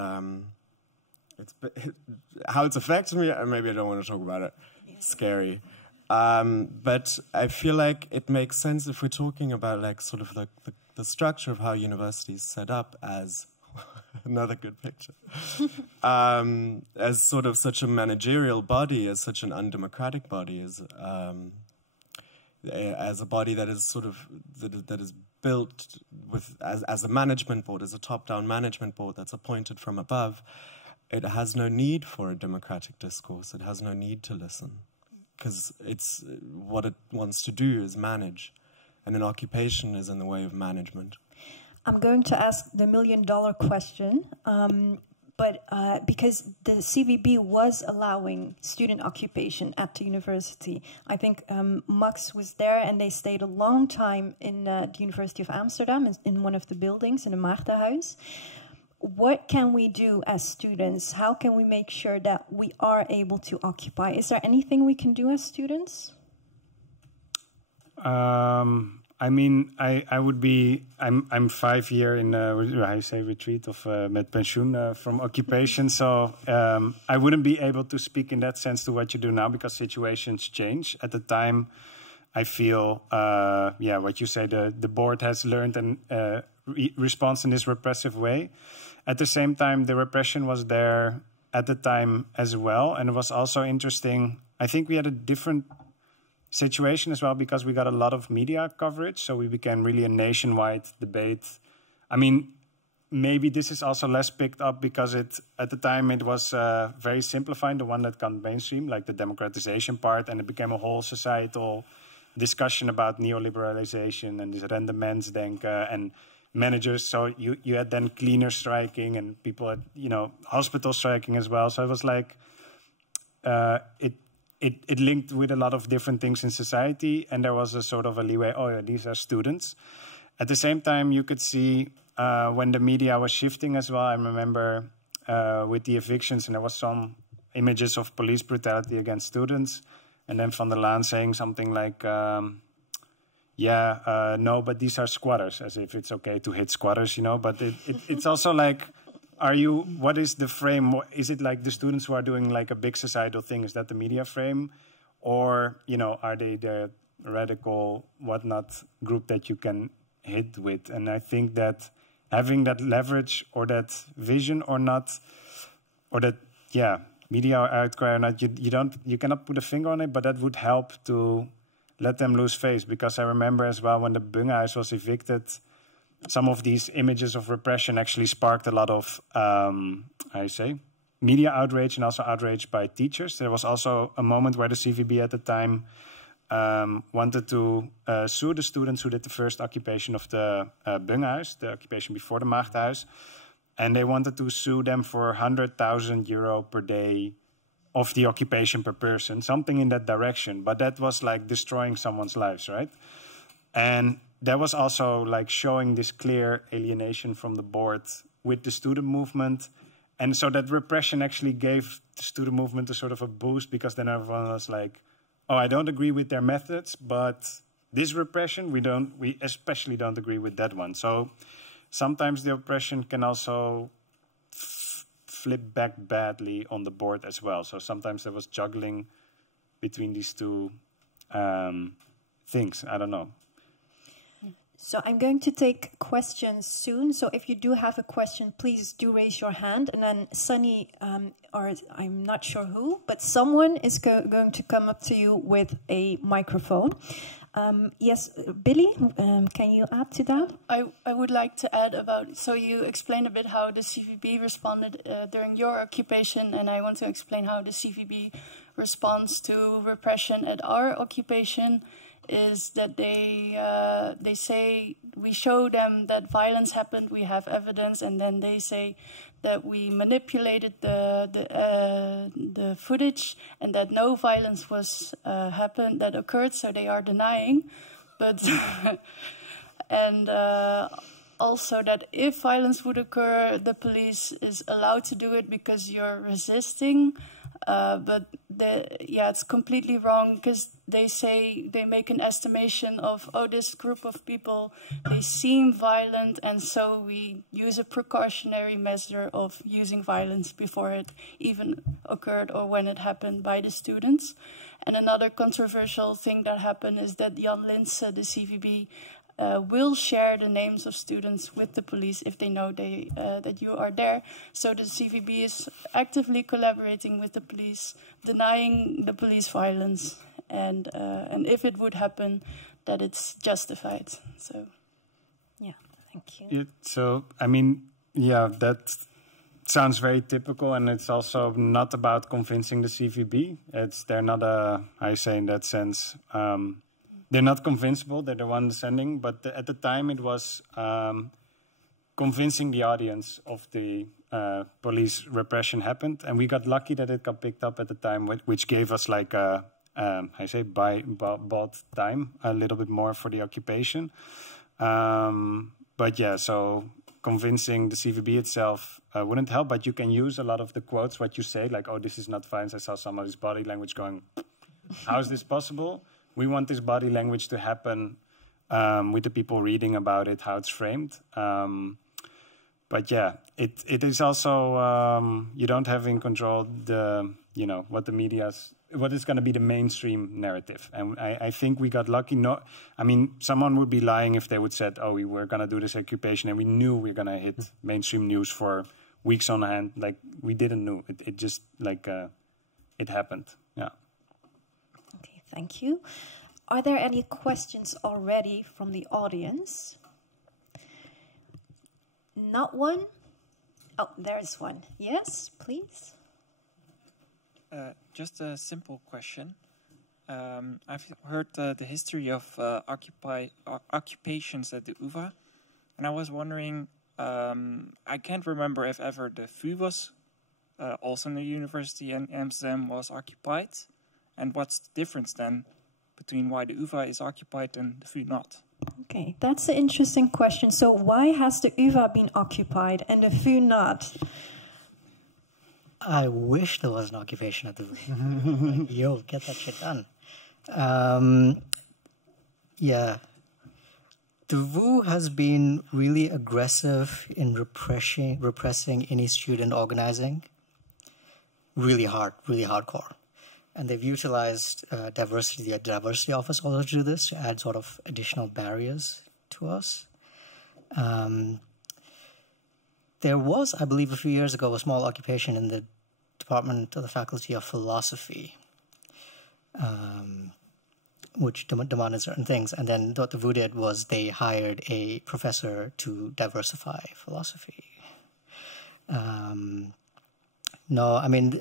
how it's affected me, maybe I don't want to talk about it. It's scary. But I feel like it makes sense if we're talking about like sort of the structure of how universities set up as another good picture, as sort of such a managerial body, as such an undemocratic body, as a body that is sort of that is built with as a management board, as a top-down management board that's appointed from above. It has no need for a democratic discourse. It has no need to listen, because it's what it wants to do is manage, and an occupation is in the way of management. I'm going to ask the million-dollar question, but because the CVB was allowing student occupation at the university, I think Max was there, and they stayed a long time in the University of Amsterdam, in one of the buildings, in the Maagdenhuis. What can we do as students? How can we make sure that we are able to occupy? Is there anything we can do as students? I mean, I'm 5 years in retreat of met pensioen from occupation, so I wouldn't be able to speak in that sense to what you do now, because situations change. At the time, I feel, what you say, the board has learned and responds in this repressive way. At the same time, the repression was there at the time as well, and it was also interesting. I think we had a different situation as well, because we got a lot of media coverage, so we became really a nationwide debate. I mean, maybe this is also less picked up because at the time it was very simplifying, the one that got mainstream, like the democratization part, and it became a whole societal discussion about neoliberalization and this rendementsdenken and managers. So you had then cleaners striking and people at hospitals striking as well. So it was like it linked with a lot of different things in society, and there was a sort of a leeway. Oh yeah, these are students. At the same time, you could see when the media was shifting as well. I remember with the evictions, and there was some images of police brutality against students, and then Van der Laan saying something like, no, but these are squatters, as if it's okay to hit squatters, But it's also like, what is the frame? Is it like the students who are doing like a big societal thing? Is that the media frame? Or, are they the radical whatnot group that you can hit with? And I think that having that leverage or that vision or not, or that, media outcry or not, you cannot put a finger on it, but that would help to let them lose face. Because I remember as well when the Bungehuis was evicted, some of these images of repression actually sparked a lot of, media outrage and also outrage by teachers. There was also a moment where the CVB at the time wanted to sue the students who did the first occupation of the Bungehuis, the occupation before the Maagdenhuis. And they wanted to sue them for €100,000 per day of the occupation per person, something in that direction. But that was like destroying someone's lives, right? And that was also like showing this clear alienation from the board with the student movement. And so that repression actually gave the student movement a sort of a boost, because then everyone was like, oh, I don't agree with their methods, but this repression, we especially don't agree with that one. So sometimes the oppression can also flip back badly on the board as well. So sometimes there was juggling between these two things. I don't know. So I'm going to take questions soon. So if you do have a question, please do raise your hand. And then Sunny, or I'm not sure who, but someone is going to come up to you with a microphone. Yes, Billy, can you add to that? I would like to add about, so you explained a bit how the CVB responded during your occupation, and I want to explain how the CVB responds to repression at our occupation. Is that they say, we show them that violence happened, we have evidence, and then they say that we manipulated the footage and that no violence was that occurred, so they are denying. But and also that if violence would occur, the police is allowed to do it because you're resisting. But it's completely wrong, because they make an estimation of, oh, this group of people, they seem violent, and so we use a precautionary measure of using violence before it even occurred or when it happened by the students. And another controversial thing that happened is that Jan Linse, the CVB, will share the names of students with the police if they know that you are there. So the CVB is actively collaborating with the police, denying the police violence, and if it would happen, that it's justified. So, yeah, thank you. Yeah, so, I mean, yeah, that sounds very typical, and it's also not about convincing the CVB. They're not how you say in that sense, they're not convincible, they're the one sending, but at the time it was convincing the audience of the police repression happened, and we got lucky that it got picked up at the time, which gave us like bought time a little bit more for the occupation. But yeah, so convincing the CVB itself wouldn't help, but you can use a lot of the quotes, what you say, like, oh, this is not violence. I saw somebody's body language going, how is this possible? We want this body language to happen with the people reading about it, how it's framed. But yeah, it is also, you don't have in control what is going to be the mainstream narrative. And I think we got lucky. I mean, someone would be lying if they would said, oh, we were going to do this occupation and we knew we were going to hit mainstream news for weeks on hand. Like, we didn't know. It just, like, it happened. Yeah. Okay, thank you. Are there any questions already from the audience? Not one? Oh, there's one. Yes, please. Just a simple question. I've heard the history of occupations at the UvA, and I was wondering, I can't remember if ever the VU was also in the university in Amsterdam was occupied, and what's the difference then between why the UvA is occupied and the VU not? Okay, that's an interesting question. So why has the UvA been occupied and the VU not? I wish there was an occupation at the VU. Yo, get that shit done. Yeah. The VU has been really aggressive in repressing any student organizing. Really hardcore. And they've utilized the diversity office also to do this, to add sort of additional barriers to us. There was, I believe, a few years ago, a small occupation in the department of the Faculty of Philosophy, which demanded certain things. And then what the VU did was they hired a professor to diversify philosophy. No, I mean,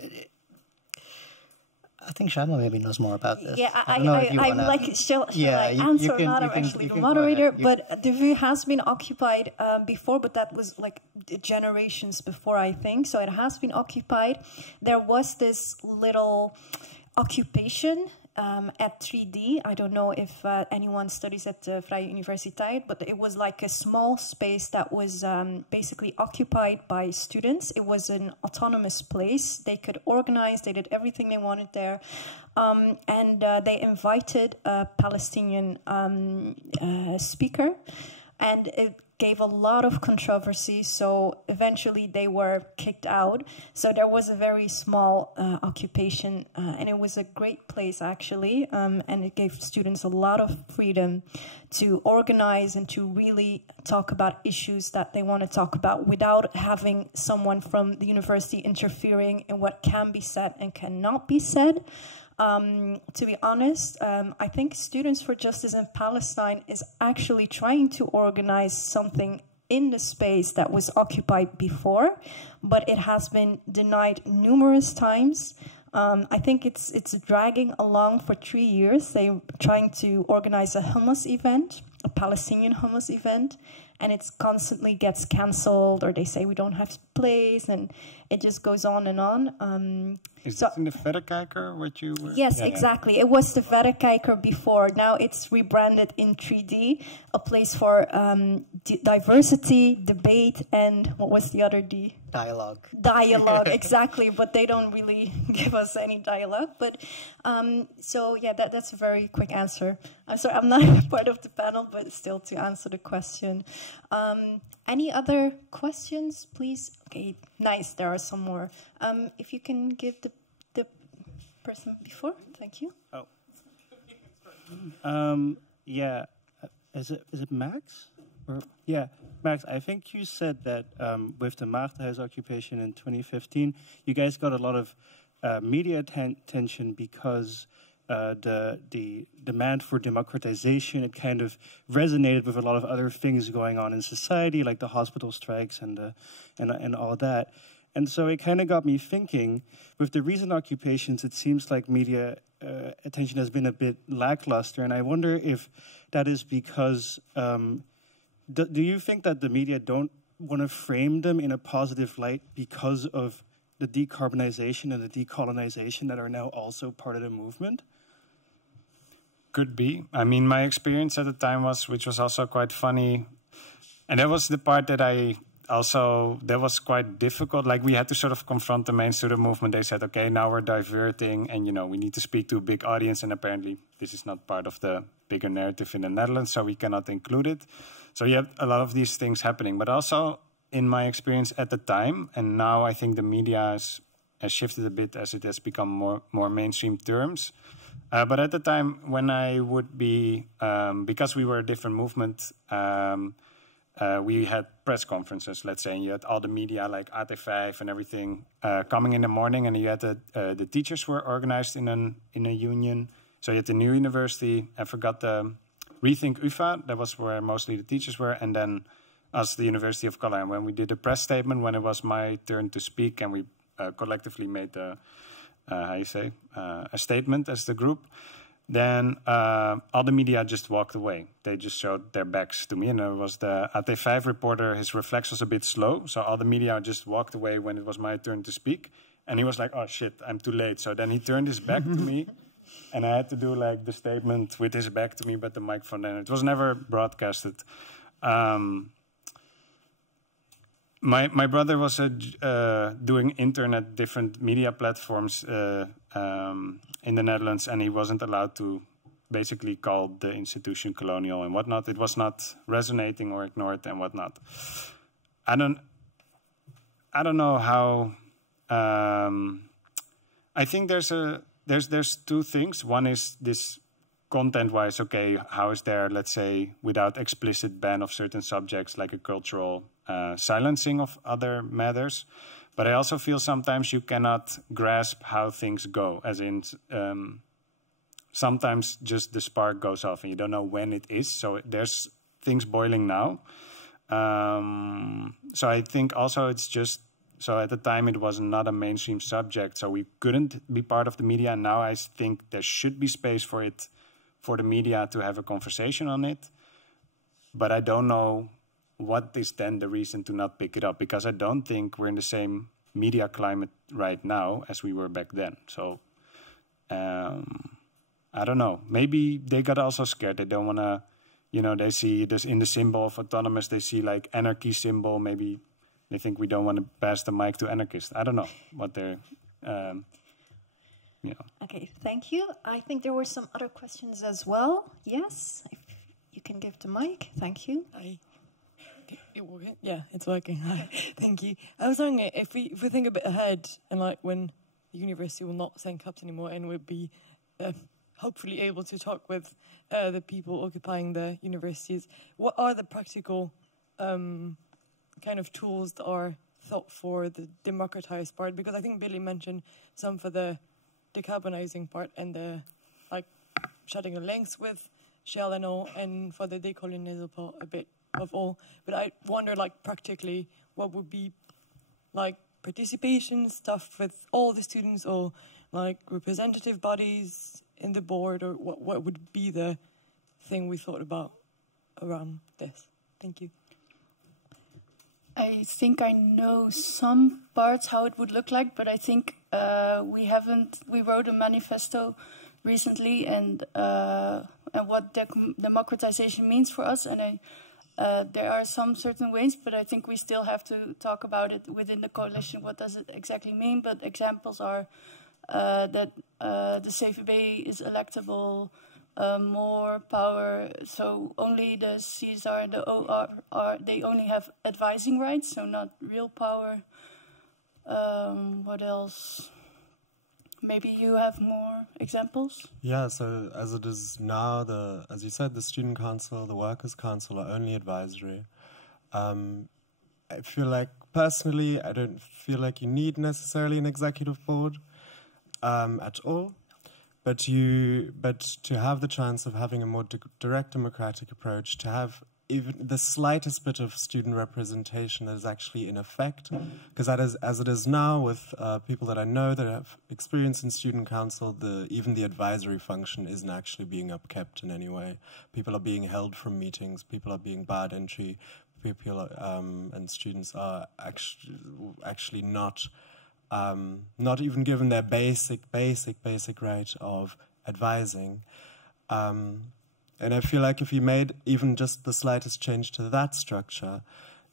I think Shama maybe knows more about this. Yeah, I'm like, shall I answer or not? I'm actually the moderator, but the VU has been occupied before, but that was like generations before, I think. So it has been occupied. There was this little occupation at 3D. I don't know if anyone studies at Vrije Universiteit, but it was like a small space that was basically occupied by students. It was an autonomous place. They could organize, they did everything they wanted there. And they invited a Palestinian speaker, and it gave a lot of controversy, so eventually they were kicked out. So there was a very small occupation, and it was a great place actually, and it gave students a lot of freedom to organize and to really talk about issues that they want to talk about without having someone from the university interfering in what can be said and cannot be said. To be honest, I think Students for Justice in Palestine is actually trying to organize something in the space that was occupied before, but it has been denied numerous times. I think it's dragging along for 3 years. They're trying to organize a hummus event, a Palestinian hummus event, and it constantly gets cancelled, or they say we don't have place, and it just goes on and on. Is this in the Verrekijker, what you were? Yes, exactly. It was the Verrekijker before. Now it's rebranded in 3D, a place for diversity, debate, and what was the other D? Dialogue. Dialogue, exactly. But they don't really give us any dialogue. But so yeah, that's a very quick answer. I'm sorry, I'm not part of the panel, but still to answer the question. Any other questions, please? Okay, nice. There are some more. If you can give the person before, thank you. Oh. Yeah. Is it Max? Or, yeah, Max. I think you said that with the Maagdenhuis occupation in 2015, you guys got a lot of media attention because the demand for democratization, it kind of resonated with a lot of other things going on in society, like the hospital strikes and all that. And so it kind of got me thinking, with the recent occupations, it seems like media attention has been a bit lackluster, and I wonder if that is because, do you think that the media don't want to frame them in a positive light because of the decarbonization and the decolonization that are now also part of the movement? Could be. I mean, my experience at the time was, which was also quite funny, and that was the part that that was quite difficult. Like, we had to sort of confront the main student movement. They said, okay, now we're diverting, and, you know, we need to speak to a big audience, and apparently this is not part of the bigger narrative in the Netherlands, so we cannot include it. So you have a lot of these things happening. But also, in my experience at the time, and now I think the media has shifted a bit as it has become more mainstream terms. But at the time when I would be, because we were a different movement, we had press conferences, let's say, and you had all the media like AT5 and everything coming in the morning, and you had the teachers were organized in a union. So you had the new university. I forgot the Rethink UvA, that was where mostly the teachers were, and then us, the University of Colorado. When we did a press statement, when it was my turn to speak, and we collectively made the a statement as the group, then all the media just walked away. They just showed their backs to me, and it was the AT5 reporter, his reflex was a bit slow, so all the media just walked away when it was my turn to speak, and he was like, oh shit, I'm too late. So then he turned his back to me, and I had to do like the statement with his back to me, but the microphone, and it was never broadcasted. My brother was doing internet, different media platforms in the Netherlands, and he wasn't allowed to basically call the institution colonial and whatnot. It was not resonating or ignored and whatnot. I don't know how. I think there's two things. One is this content-wise. Okay, how is there, let's say, without explicit ban of certain subjects, like a cultural silencing of other matters? But I also feel sometimes you cannot grasp how things go, as in sometimes just the spark goes off and you don't know when it is. So there's things boiling now. So I think also it's just, so at the time it was not a mainstream subject, so we couldn't be part of the media. And now I think there should be space for it, for the media to have a conversation on it. But I don't know what is then the reason to not pick it up, because I don't think we're in the same media climate right now as we were back then. So I don't know. Maybe they got also scared. They don't want to, you know, they see this in the symbol of autonomous, they see like anarchy symbol. Maybe they think we don't want to pass the mic to anarchists. I don't know what they're, you know. Okay, thank you. I think there were some other questions as well. Yes, if you can give the mic. Thank you. Yeah, it's working. Thank you. I was wondering if we think a bit ahead, and like when the university will not send cups anymore, and we'll be hopefully able to talk with the people occupying the universities. What are the practical kind of tools that are thought for the democratized part? Because I think Billy mentioned some for the decarbonizing part and the like shutting the links with Shell and all, and for the decolonization part a bit of all. But I wonder, like, practically, what would be like participation stuff with all the students, or like representative bodies in the board, or what would be the thing we thought about around this? Thank you. I think I know some parts how it would look like, but I think we wrote a manifesto recently and what democratization means for us, and there are some certain ways, but I think we still have to talk about it within the coalition. What does it exactly mean? But examples are that the CVB is electable, more power, so only the CSR, the OR, they only have advising rights, so not real power. What else? Maybe you have more examples? Yeah, so as it is now, as you said, the Student Council, the Workers' Council are only advisory. I feel like, personally, I don't feel like you need necessarily an executive board at all. But to have the chance of having a more direct democratic approach, to have even the slightest bit of student representation that is actually in effect, because that is, as it is now with people that I know that have experience in student council, even the advisory function isn't actually being upkept in any way. People are being held from meetings, people are being barred entry, people and students are actually not even given their basic right of advising. And I feel like if you made even just the slightest change to that structure,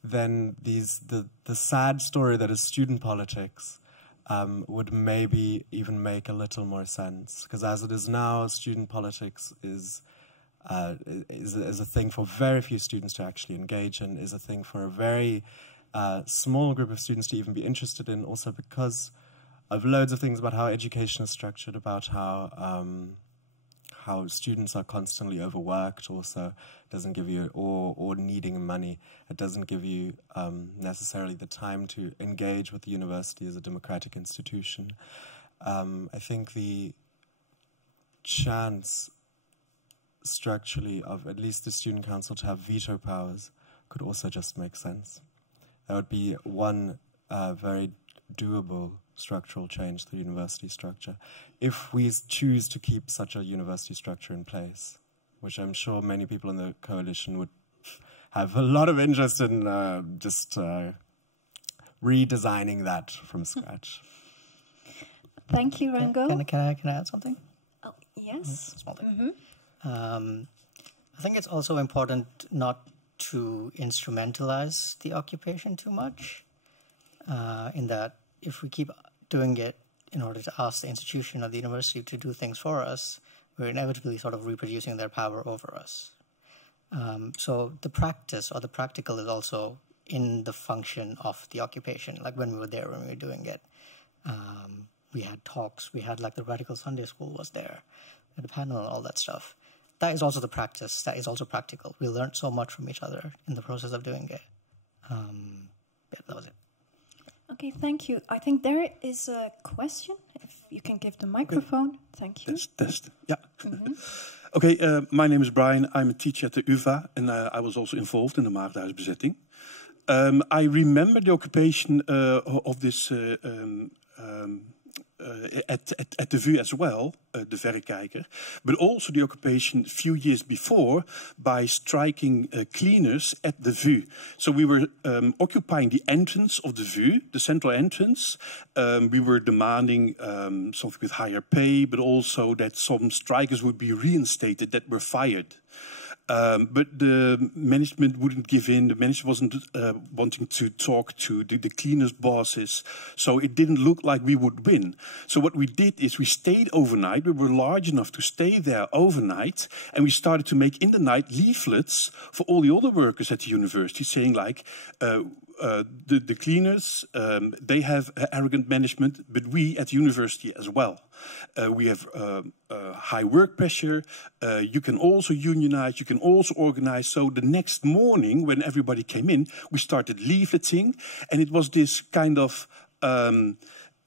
then the sad story that is student politics would maybe even make a little more sense. Because as it is now, student politics is a thing for very few students to actually engage in, is a thing for a very small group of students to even be interested in, also because of loads of things about how education is structured, about how students are constantly overworked, also doesn't give you, or needing money, it doesn't give you necessarily the time to engage with the university as a democratic institution. I think the chance structurally of at least the student council to have veto powers could also just make sense. That would be one very doable structural change to the university structure, if we choose to keep such a university structure in place, which I'm sure many people in the coalition would have a lot of interest in just redesigning that from scratch. Thank you, Rango. Can I add something? Oh, yes. Small thing. I think it's also important not to instrumentalize the occupation too much, in that if we keep doing it in order to ask the institution or the university to do things for us, we're inevitably sort of reproducing their power over us. So the practice or the practical is also in the function of the occupation. Like when we were there, when we were doing it, we had talks, we had like the Radical Sunday School was there, we had a panel and all that stuff. That is also the practice, that is also practical. We learned so much from each other in the process of doing it. Yeah, that was it. Okay, thank you. I think there is a question. If you can give the microphone. Thank you. Test. Yeah. Okay, my name is Brian. I'm a teacher at the UvA, and I was also involved in the Maagdhuisbezetting. I remember the occupation of this at the VU as well, the verrekijker, but also the occupation a few years before by striking cleaners at the VU. So we were occupying the entrance of the VU, the central entrance. We were demanding something with higher pay, but also that some strikers would be reinstated that were fired. But the management wouldn't give in. The management wasn't wanting to talk to the cleaners' bosses. So it didn't look like we would win. So what we did is we stayed overnight. We were large enough to stay there overnight. And we started to make in the night leaflets for all the other workers at the university saying like, the cleaners, they have arrogant management, but we at the university as well. We have high work pressure. You can also unionize, you can also organize. So the next morning, when everybody came in, we started leafleting. And it was this kind of,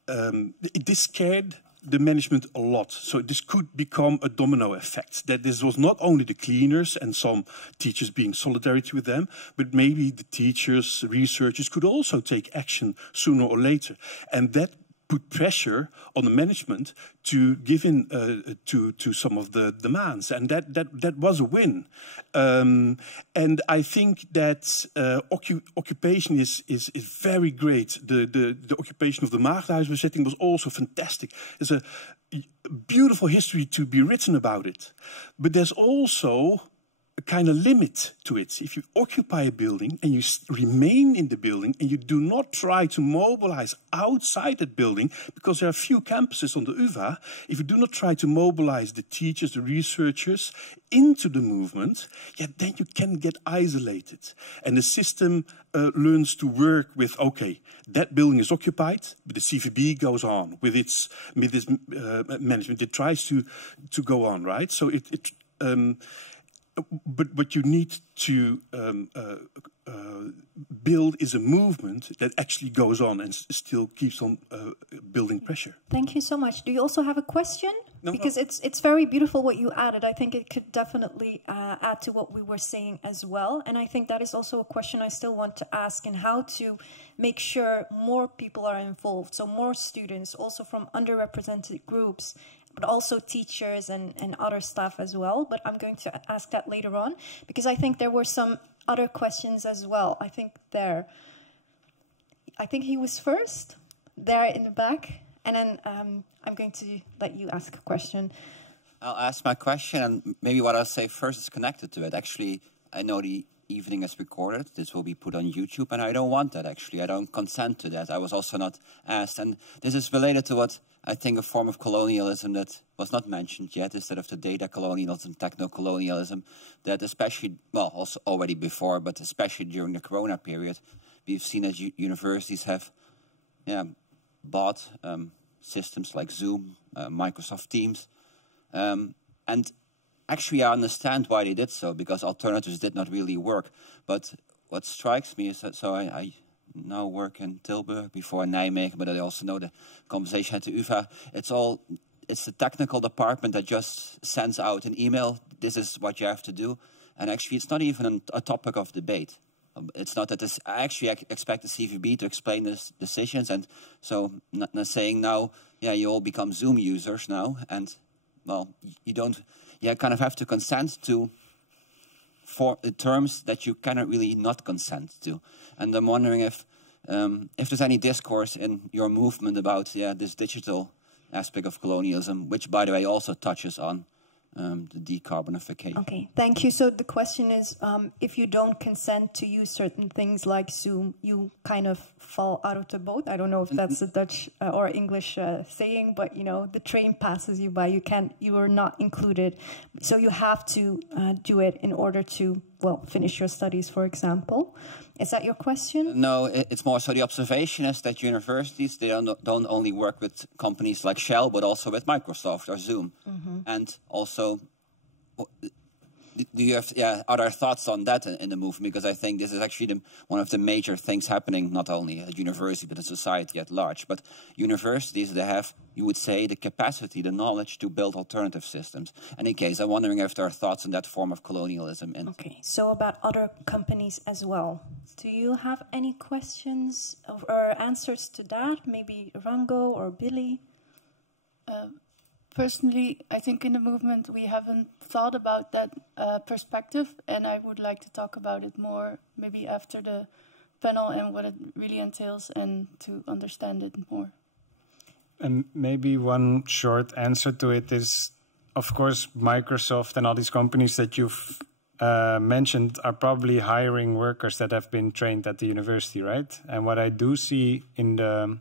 this scared the management a lot. So this could become a domino effect, that this was not only the cleaners and some teachers being solidarity with them, but maybe the teachers, researchers could also take action sooner or later. And that put pressure on the management to give in to some of the demands, and that was a win. And I think that occupation is very great. The occupation of the Maagdenhuisbezetting was also fantastic. There's a beautiful history to be written about it, but there's also a kind of limit to it. If you occupy a building and you remain in the building and you do not try to mobilize outside that building, because there are few campuses on the UvA, if you do not try to mobilize the teachers, the researchers into the movement, then you can get isolated. And the system learns to work with, okay, that building is occupied, but the CVB goes on with its management. It tries to go on, right? So but what you need to build is a movement that actually goes on and still keeps on building pressure. Thank you so much. Do you also have a question? No, because it's very beautiful what you added. I think it could definitely add to what we were saying as well. And I think that is also a question I still want to ask, and how to make sure more people are involved. So more students, also from underrepresented groups, but also teachers and other staff as well. But I'm going to ask that later on, because I think there were some other questions as well. I think he was first, there in the back. And then I'm going to let you ask a question. I'll ask my question, and maybe what I'll say first is connected to it. Actually, I know the evening is recorded. This will be put on YouTube, and I don't want that, actually. I don't consent to that. I was also not asked. And this is related to what I think a form of colonialism that was not mentioned yet, instead of the data colonialism, techno-colonialism, that especially, well, also already before, but especially during the Corona period, we've seen that universities have bought systems like Zoom, Microsoft Teams, and actually I understand why they did so, because alternatives did not really work. But what strikes me is that, so I now work in Tilburg, before in Nijmegen, but I also know the conversation at the UvA. It's the technical department that just sends out an email, this is what you have to do, and actually it's not even a topic of debate. It's not that this, I actually expect the CVB to explain this decisions, and so not saying now, you all become Zoom users now, and well, you don't, kind of have to consent to for the terms that you cannot really not consent to. And I'm wondering if there's any discourse in your movement about this digital aspect of colonialism, which by the way also touches on the decarbonification. Okay, thank you. So the question is, if you don't consent to use certain things like Zoom, you kind of fall out of the boat. I don't know if that's a Dutch or English saying, but you know, the train passes you by. You are not included. So you have to do it in order to, well, finish your studies, for example. Is that your question? No, it's more so the observation is that universities, they don't only work with companies like Shell, but also with Microsoft or Zoom. Mm-hmm. And also, do you have other thoughts on that in the movement? Because I think this is actually one of the major things happening, not only at university, but in society at large. But universities, they have, you would say, the capacity, the knowledge to build alternative systems. In any case, I'm wondering if there are thoughts on that form of colonialism. Okay, so about other companies as well. Do you have any questions or answers to that? Maybe Rango or Billy? Personally, I think in the movement we haven't thought about that perspective, and I would like to talk about it more maybe after the panel and what it really entails, and to understand it more. And maybe one short answer to it is, of course, Microsoft and all these companies that you've mentioned are probably hiring workers that have been trained at the university, right? And what I do see in the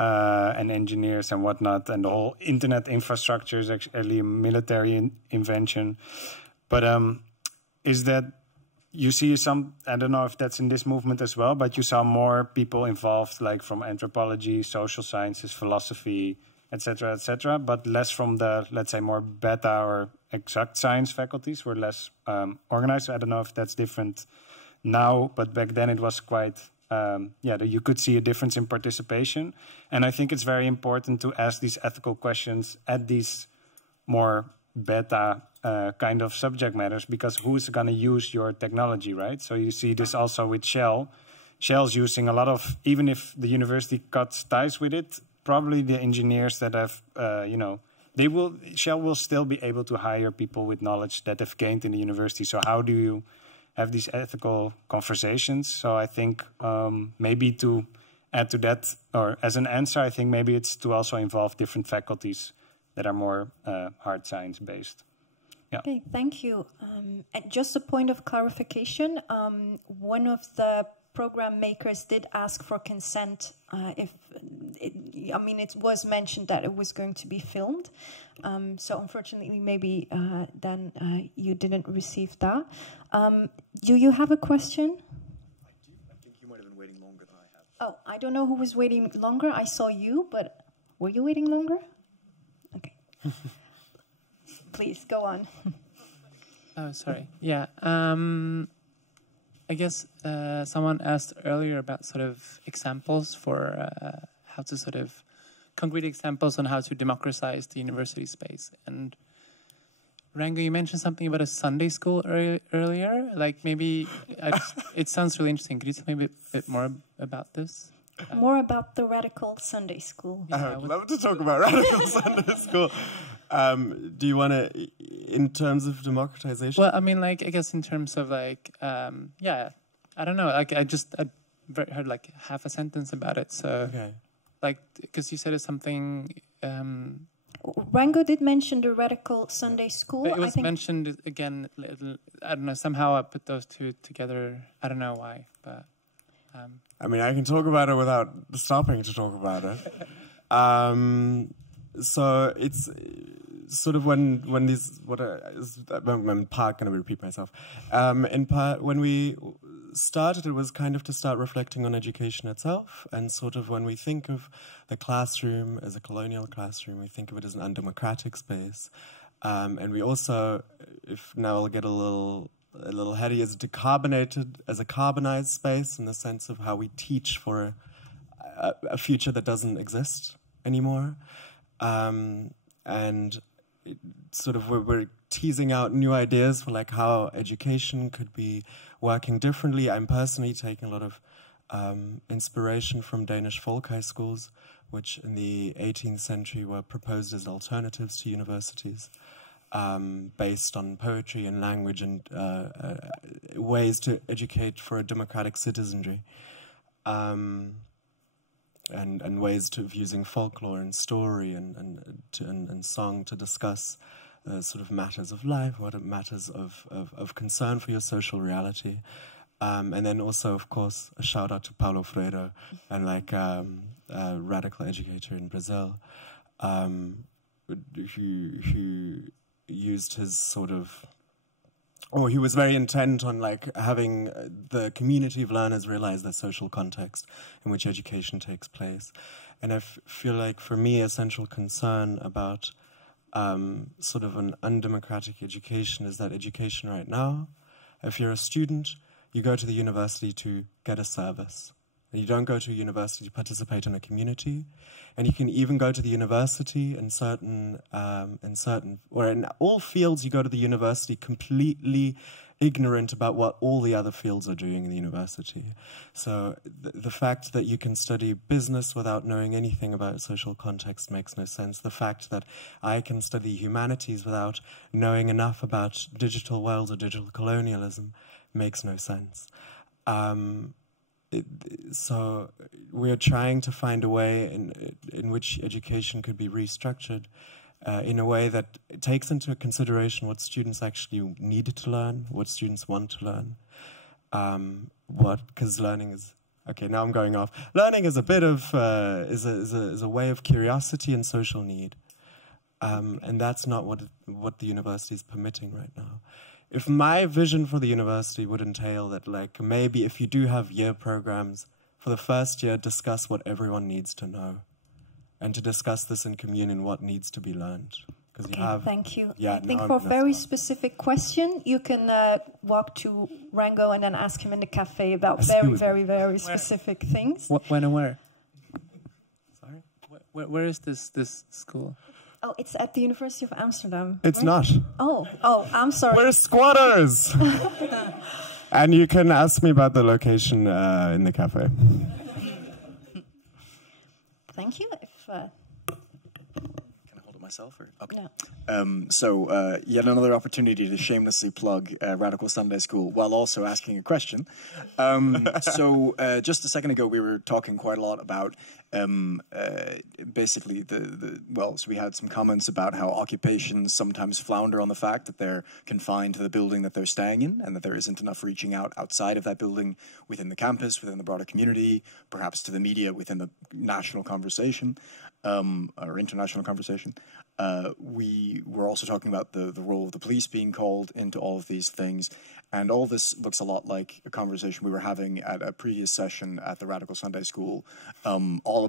and engineers and whatnot, and the whole internet infrastructure is actually a military invention. But is that you see some, I don't know if that's in this movement as well, but you saw more people involved, like from anthropology, social sciences, philosophy, etc., but less from the, let's say, more beta or exact science faculties were less organized. So I don't know if that's different now, but back then it was quite... you could see a difference in participation. And I think it's very important to ask these ethical questions at these more beta kind of subject matters, because who's going to use your technology, right? So you see this also with Shell. Shell's using a lot of, even if the university cuts ties with it, probably the engineers that have, Shell will still be able to hire people with knowledge that they've gained in the university. So how do you have these ethical conversations? So I think maybe to add to that, or as an answer, I think maybe it's to also involve different faculties that are more hard science based. Yeah. Okay, thank you. And just a point of clarification, one of the program makers did ask for consent it was mentioned that it was going to be filmed. So unfortunately, maybe then you didn't receive that. Do you have a question? I do. I think you might have been waiting longer than I have. Oh, I don't know who was waiting longer. I saw you, but were you waiting longer? Okay. Please, go on. Oh, sorry. Yeah. I guess someone asked earlier about sort of examples for how to sort of concrete examples on how to democratize the university space. And Rango, you mentioned something about a Sunday school earlier. Like maybe it sounds really interesting. Could you tell me a bit more about this? More about the radical Sunday school. I would love to talk about radical Sunday school. Do you want to, in terms of democratization? Well, I mean, like, I guess in terms of like, yeah, I don't know. Like, I heard like half a sentence about it. So, okay. Like, because you said it's something. Rango did mention the radical Sunday school. But it was mentioned again. I don't know. Somehow I put those two together. I don't know why, but. I mean, I can talk about it without stopping to talk about it. So it's sort of when these I'm part going to repeat myself. In part, when we started, it was kind of to start reflecting on education itself, and sort of when we think of the classroom as a colonial classroom, we think of it as an undemocratic space, and we also, if now I'll get a little heady, is decarbonated as a carbonized space in the sense of how we teach for a future that doesn't exist anymore. And sort of we're teasing out new ideas for like how education could be working differently. I'm personally taking a lot of inspiration from Danish folk high schools, which in the 18th century were proposed as alternatives to universities. Based on poetry and language and ways to educate for a democratic citizenry, and ways of using folklore and story and song to discuss sort of matters of life, what matters of concern for your social reality. And then also, of course, a shout out to Paulo Freire, and like a radical educator in Brazil, who used his sort of, he was very intent on like having the community of learners realize their social context in which education takes place. And I feel like for me a central concern about sort of an undemocratic education is that education right now, if you're a student, you go to the university to get a service. And you don't go to a university to participate in a community, and you can even go to the university in in all fields. You go to the university completely ignorant about what all the other fields are doing in the university. So the fact that you can study business without knowing anything about social context makes no sense. The fact that I can study humanities without knowing enough about digital worlds or digital colonialism makes no sense. So we're trying to find a way in which education could be restructured in a way that takes into consideration what students actually need to learn, what students want to learn. Because learning is, okay, now I'm going off. Learning is a bit of, is a way of curiosity and social need. And that's not what the university is permitting right now. If my vision for the university would entail that, like, maybe if you do have year programs, for the first year, discuss what everyone needs to know, and to discuss this in communion, what needs to be learned. Because you have, thank you. Yeah, I think for a very specific question, you can walk to Rango and then ask him in the cafe about very specific things. When and where? Sorry? Where is this school? Oh, it's at the University of Amsterdam. It's right? not. Oh, I'm sorry. We're squatters! And you can ask me about the location in the cafe. Thank you. Can I hold it myself? Or? Okay. No. So yet another opportunity to shamelessly plug Radical Sunday School while also asking a question. So just a second ago, we were talking quite a lot about basically so we had some comments about how occupations sometimes flounder on the fact that they're confined to the building that they're staying in, and that there isn't enough reaching out outside of that building, within the campus, within the broader community, perhaps to the media, within the national conversation, or international conversation. We were also talking about the role of the police being called into all of these things, and all this looks a lot like a conversation we were having at a previous session at the Radical Sunday School, all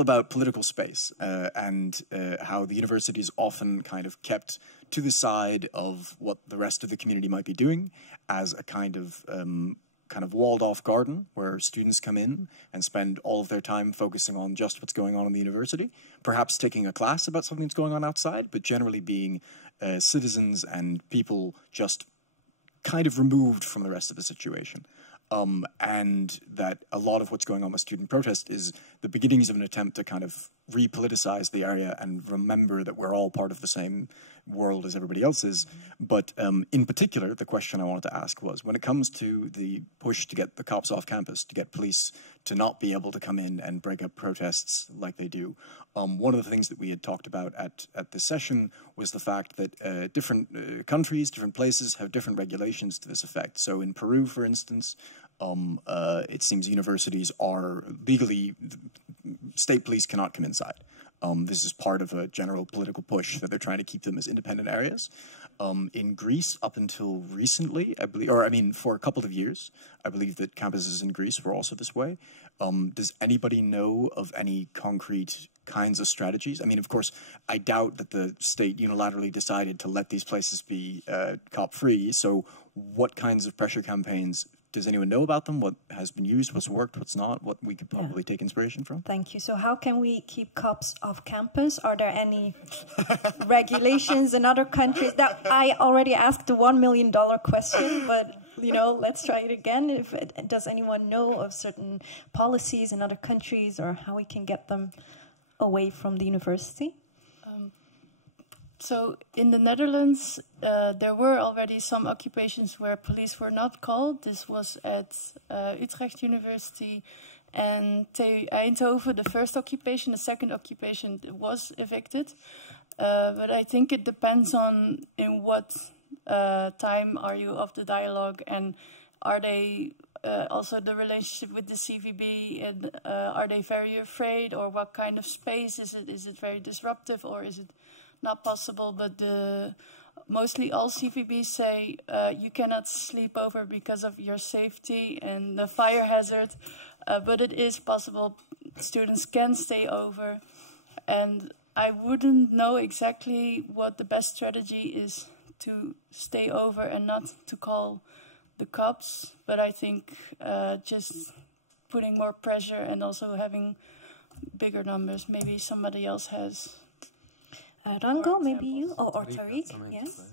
about political space and how the university is often kind of kept to the side of what the rest of the community might be doing as a kind of walled-off garden where students come in and spend all of their time focusing on just what's going on in the university, perhaps taking a class about something that's going on outside, but generally being citizens and people just kind of removed from the rest of the situation. And that a lot of what's going on with student protest is the beginnings of an attempt to kind of repoliticize the area and remember that we're all part of the same world as everybody else is. But in particular, the question I wanted to ask was, when it comes to the push to get the cops off campus, to get police to not be able to come in and break up protests like they do, one of the things that we had talked about at this session was the fact that different countries, different places have different regulations to this effect. So in Peru, for instance, it seems universities are legally, state police cannot come inside. This is part of a general political push that they're trying to keep them as independent areas. In Greece, up until recently, I believe, for a couple of years, I believe that campuses in Greece were also this way. Does anybody know of any concrete kinds of strategies? I mean, of course, I doubt that the state unilaterally decided to let these places be cop-free. So what kinds of pressure campaigns, does anyone know about them? What has been used, what's worked, what's not, what we could probably take inspiration from? Thank you. So how can we keep cops off campus? Are there any regulations in other countries? That I already asked the $1 million question, but let's try it again. Does anyone know of certain policies in other countries, or how we can get them away from the university? So in the Netherlands, there were already some occupations where police were not called. This was at Utrecht University and TU Eindhoven, the first occupation. The second occupation was evicted. But I think it depends on in what time are you of the dialogue, and are they also the relationship with the CVB, and are they very afraid, or what kind of space is it? Is it very disruptive, or is it not possible? But mostly all CVBs say you cannot sleep over because of your safety and the fire hazard, but it is possible. Students can stay over, and I wouldn't know exactly what the best strategy is to stay over and not to call the cops, but I think just putting more pressure and also having bigger numbers. Maybe somebody else has. Rango, maybe you, or Tariq, yes?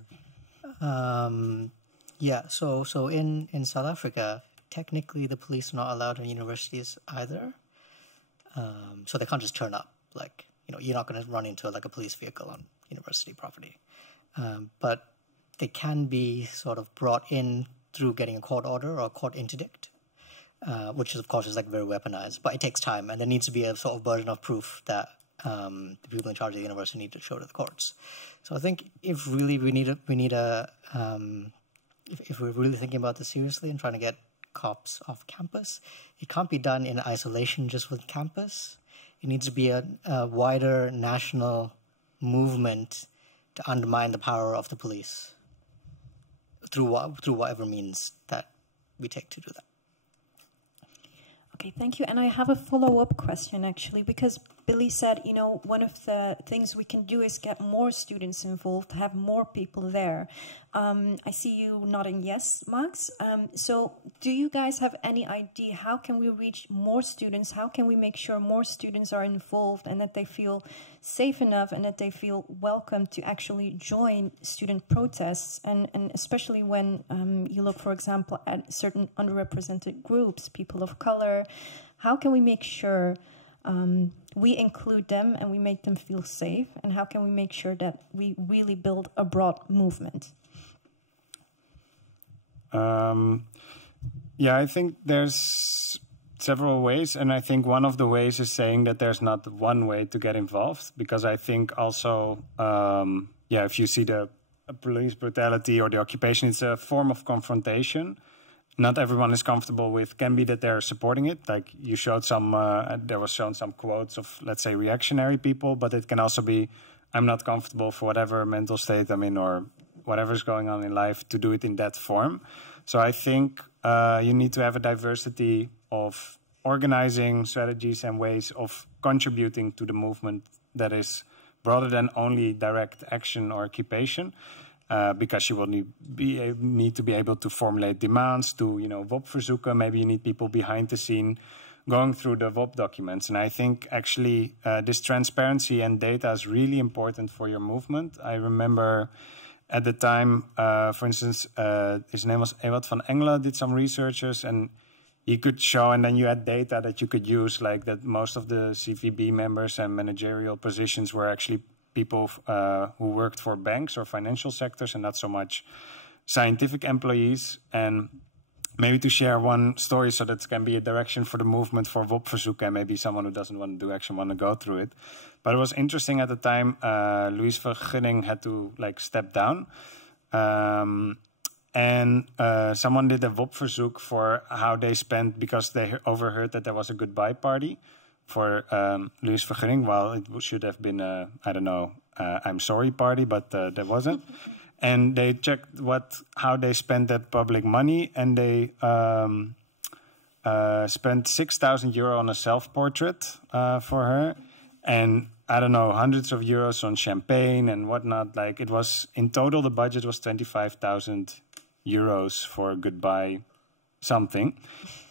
Yeah, so in South Africa, technically the police are not allowed in universities either. So they can't just turn up. Like, you're not going to run into like a police vehicle on university property. But they can be sort of brought in through getting a court order or a court interdict, which is, of course, is like very weaponized. But it takes time, and there needs to be a sort of burden of proof that the people in charge of the university need to show to the courts. So I think if really if we're really thinking about this seriously and trying to get cops off campus, it can't be done in isolation just with campus. It needs to be a wider national movement to undermine the power of the police through whatever means that we take to do that. Okay, thank you. And I have a follow-up question, actually, because Billy said, you know, one of the things we can do is get more students involved, have more people there. I see you nodding yes, Max. So do you guys have any idea how can we reach more students? How can we make sure more students are involved and that they feel safe enough and that they feel welcome to actually join student protests? And especially when you look, for example, at certain underrepresented groups, people of color, how can we make sure we include them and we make them feel safe? And how can we make sure that we really build a broad movement? Yeah, I think there's several ways. And I think one of the ways is saying that there's not one way to get involved. Because I think also, yeah, if you see the police brutality or the occupation, it's a form of confrontation. Not everyone is comfortable with. Can be that they're supporting it. Like you showed some, there was shown some quotes of, let's say, reactionary people, but it can also be, I'm not comfortable for whatever mental state I'm in or whatever's going on in life to do it in that form. So I think you need to have a diversity of organizing strategies and ways of contributing to the movement that is broader than only direct action or occupation. Because you will need to be able to formulate demands, to, you know, WOP-verzoeken. Maybe you need people behind the scene going through the WOP documents. And I think actually this transparency and data is really important for your movement. I remember at the time, for instance, his name was Ewald van Engelen, did some researchers, and he could show, and then you had data that you could use, like that most of the CVB members and managerial positions were actually people who worked for banks or financial sectors and not so much scientific employees. And maybe to share one story so that can be a direction for the movement for WOP-verzoeken, and maybe someone who doesn't want to do action want to go through it. But it was interesting at the time, Louise Vergunning had to step down. And someone did a WOP-verzoek for how they spent, because they overheard that there was a goodbye party for Louise Vergunning. Well, it should have been I don't know, I'm sorry party, but there wasn't. And they checked how they spent that public money, and they spent 6,000 euro on a self-portrait for her, and I don't know, hundreds of euros on champagne and whatnot. Like, it was, in total, the budget was 25,000 euros for goodbye something.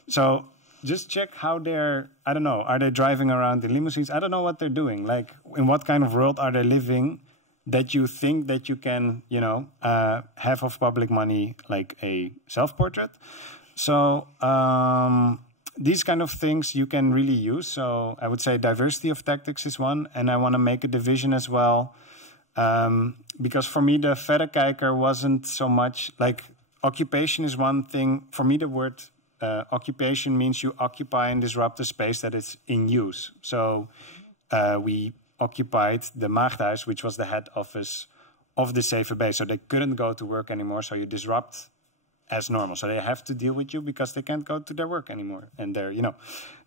So just check how they're, I don't know, are they driving around in limousines? I don't know what they're doing. Like, in what kind of world are they living that you think that you can, you know, have of public money like a self-portrait? So these kind of things you can really use. So I would say diversity of tactics is one. And I want to make a division as well. Because for me, the verrekijker wasn't so much like occupation is one thing. For me, the word occupation means you occupy and disrupt a space that is in use. So we occupied the Maagdhuis, which was the head office of the CVB. So they couldn't go to work anymore. So you disrupt as normal. So they have to deal with you because they can't go to their work anymore. And they're, you know.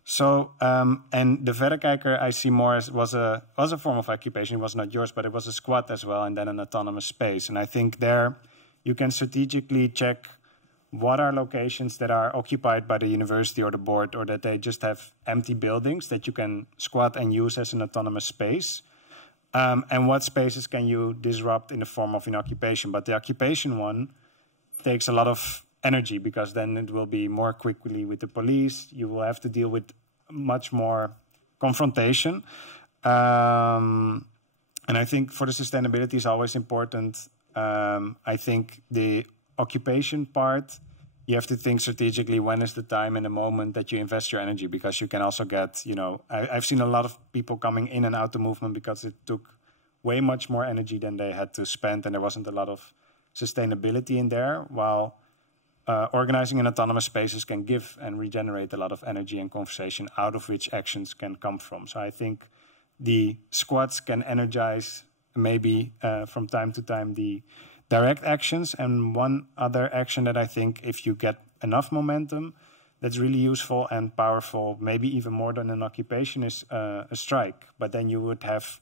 So, and the verrekijker I see more as was a form of occupation. It was not yours, but it was a squat as well, and then an autonomous space. And I think there you can strategically check what are locations that are occupied by the university or the board, or that they just have empty buildings that you can squat and use as an autonomous space. And what spaces can you disrupt in the form of an occupation? But the occupation one takes a lot of energy, because then it will be more quickly with the police. You will have to deal with much more confrontation. And I think for the sustainability is always important. I think the occupation part, you have to think strategically, when is the time and the moment that you invest your energy, because you can also get, you know, I've seen a lot of people coming in and out the movement because it took way much more energy than they had to spend, and there wasn't a lot of sustainability in there, while organizing in autonomous spaces can give and regenerate a lot of energy and conversation, out of which actions can come from. So I think the squads can energize maybe from time to time the direct actions. And one other action that I think, if you get enough momentum, that's really useful and powerful, maybe even more than an occupation, is a strike. But then you would have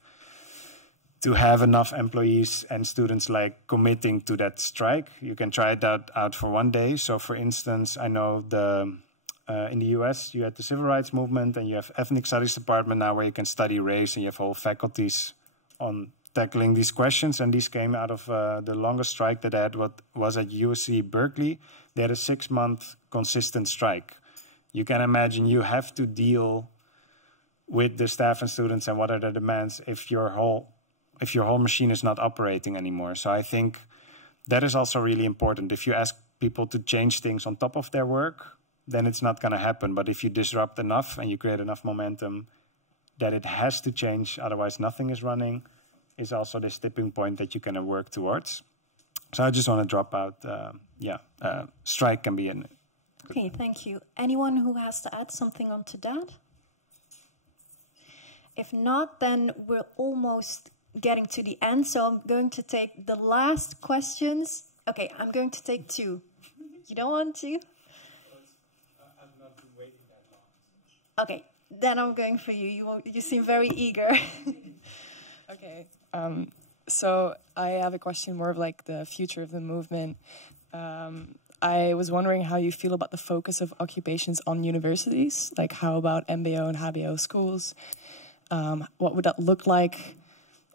to have enough employees and students like committing to that strike. You can try that out for one day. So for instance, I know the in the US, you had the civil rights movement, and you have ethnic studies department now where you can study race, and you have whole faculties on tackling these questions. And these came out of the longest strike that I had, what was at UC Berkeley. They had a 6-month consistent strike. You can imagine you have to deal with the staff and students and what are the demands if your whole machine is not operating anymore. So I think that is also really important. If you ask people to change things on top of their work, then it's not going to happen. But if you disrupt enough and you create enough momentum that it has to change, otherwise nothing is running, is also this tipping point that you can work towards. So I just want to drop out, strike can be an... Okay, thank you. Anyone who has to add something onto that? If not, then we're almost getting to the end, so I'm going to take the last questions. Okay, I'm going to take 2. You don't want to? I've not been waiting that long. Okay, then I'm going for you. You seem very eager. Okay, so I have a question more of like the future of the movement. I was wondering how you feel about the focus of occupations on universities. Like, how about MBO and HBO schools? What would that look like?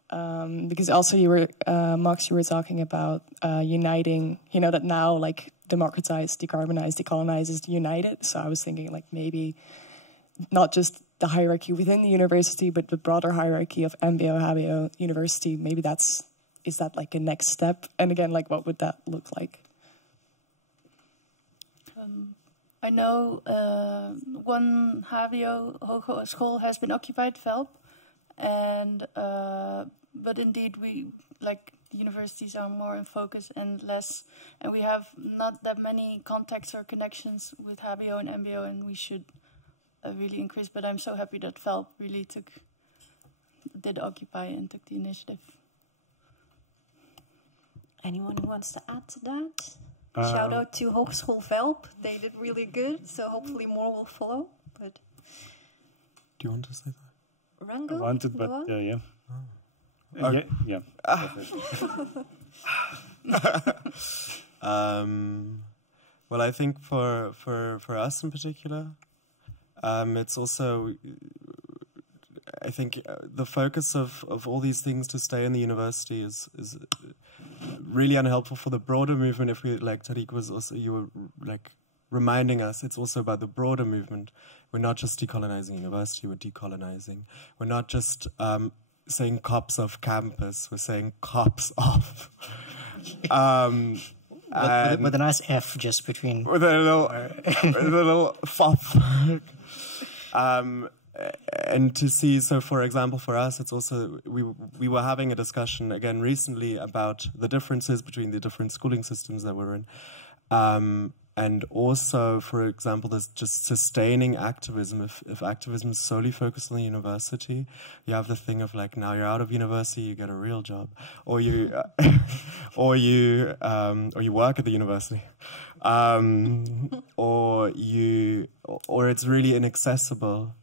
Because also you were, Max, you were talking about uniting, you know, that now like democratize, decarbonize, decolonize is united. So I was thinking like maybe not just the hierarchy within the university, but the broader hierarchy of MBO, HBO, university. Maybe is that like a next step? And again, like what would that look like? I know one HBO hogeschool has been occupied, VELP, and but indeed we like universities are more in focus and less, and we have not that many contacts or connections with HBO and MBO, and we should really increase. But I'm so happy that VELP really did occupy and took the initiative. Anyone who wants to add to that? Shout out to Hogeschool VELP. They did really good, so hopefully more will follow. But do you want to say that? Rango? I wanted, but yeah. Oh. Yeah. Well, I think for us in particular, it's also, I think the focus of all these things to stay in the university is really unhelpful for the broader movement. If we, like Tariq was also, you were like reminding us, it's also about the broader movement. We're not just decolonizing university, we're decolonizing. We're not just saying cops off campus, we're saying cops off. With a nice F just between. With a little fop. And to see, so for example, for us, it's also, we were having a discussion again recently about the differences between the different schooling systems that we're in. And also, for example, there's just sustaining activism. If activism is solely focused on the university, you have the thing of like, now you're out of university, you get a real job, or you, or you work at the university, or it's really inaccessible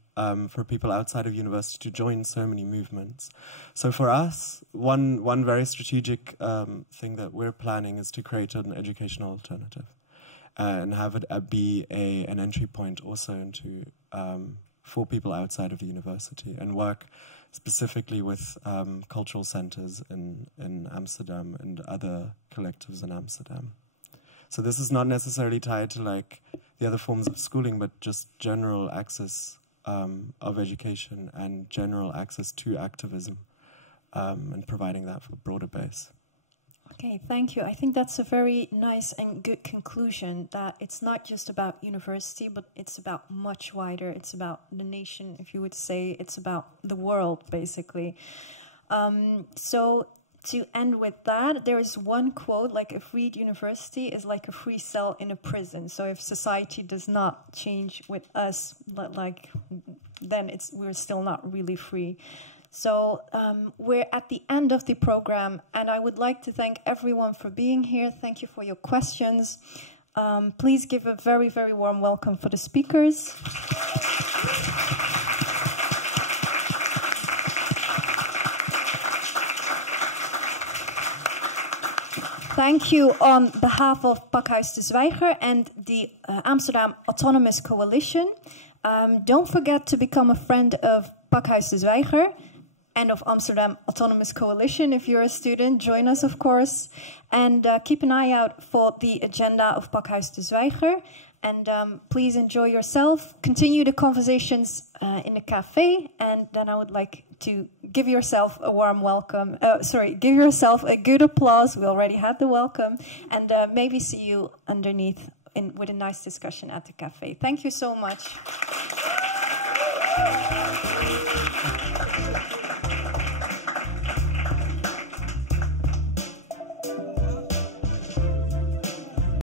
for people outside of university to join so many movements. So for us, one very strategic thing that we're planning is to create an educational alternative. And have it be an entry point also into for people outside of the university, and work specifically with cultural centers in Amsterdam and other collectives in Amsterdam. So this is not necessarily tied to like the other forms of schooling, but just general access of education and general access to activism, and providing that for a broader base. Okay, thank you. I think that's a very nice and good conclusion, that it's not just about university, but it's about much wider. It's about the nation, if you would say. It's about the world, basically. So to end with that, there is one quote, like a Vrije University is like a free cell in a prison. So if society does not change with us, then we're still not really free. So we're at the end of the program, and I would like to thank everyone for being here. Thank you for your questions. Please give a very, very warm welcome for the speakers. thank you on behalf of Pakhuis de Zwijger and the Amsterdam Autonomous Coalition. Don't forget to become a friend of Pakhuis de Zwijger and of Amsterdam Autonomous Coalition. If you're a student, join us, of course. And keep an eye out for the agenda of Pakhuis de Zwijger. And please enjoy yourself. Continue the conversations in the cafe. And then I would like to give yourself a warm welcome. Give yourself a good applause. We already had the welcome. And maybe see you underneath with a nice discussion at the cafe. Thank you so much.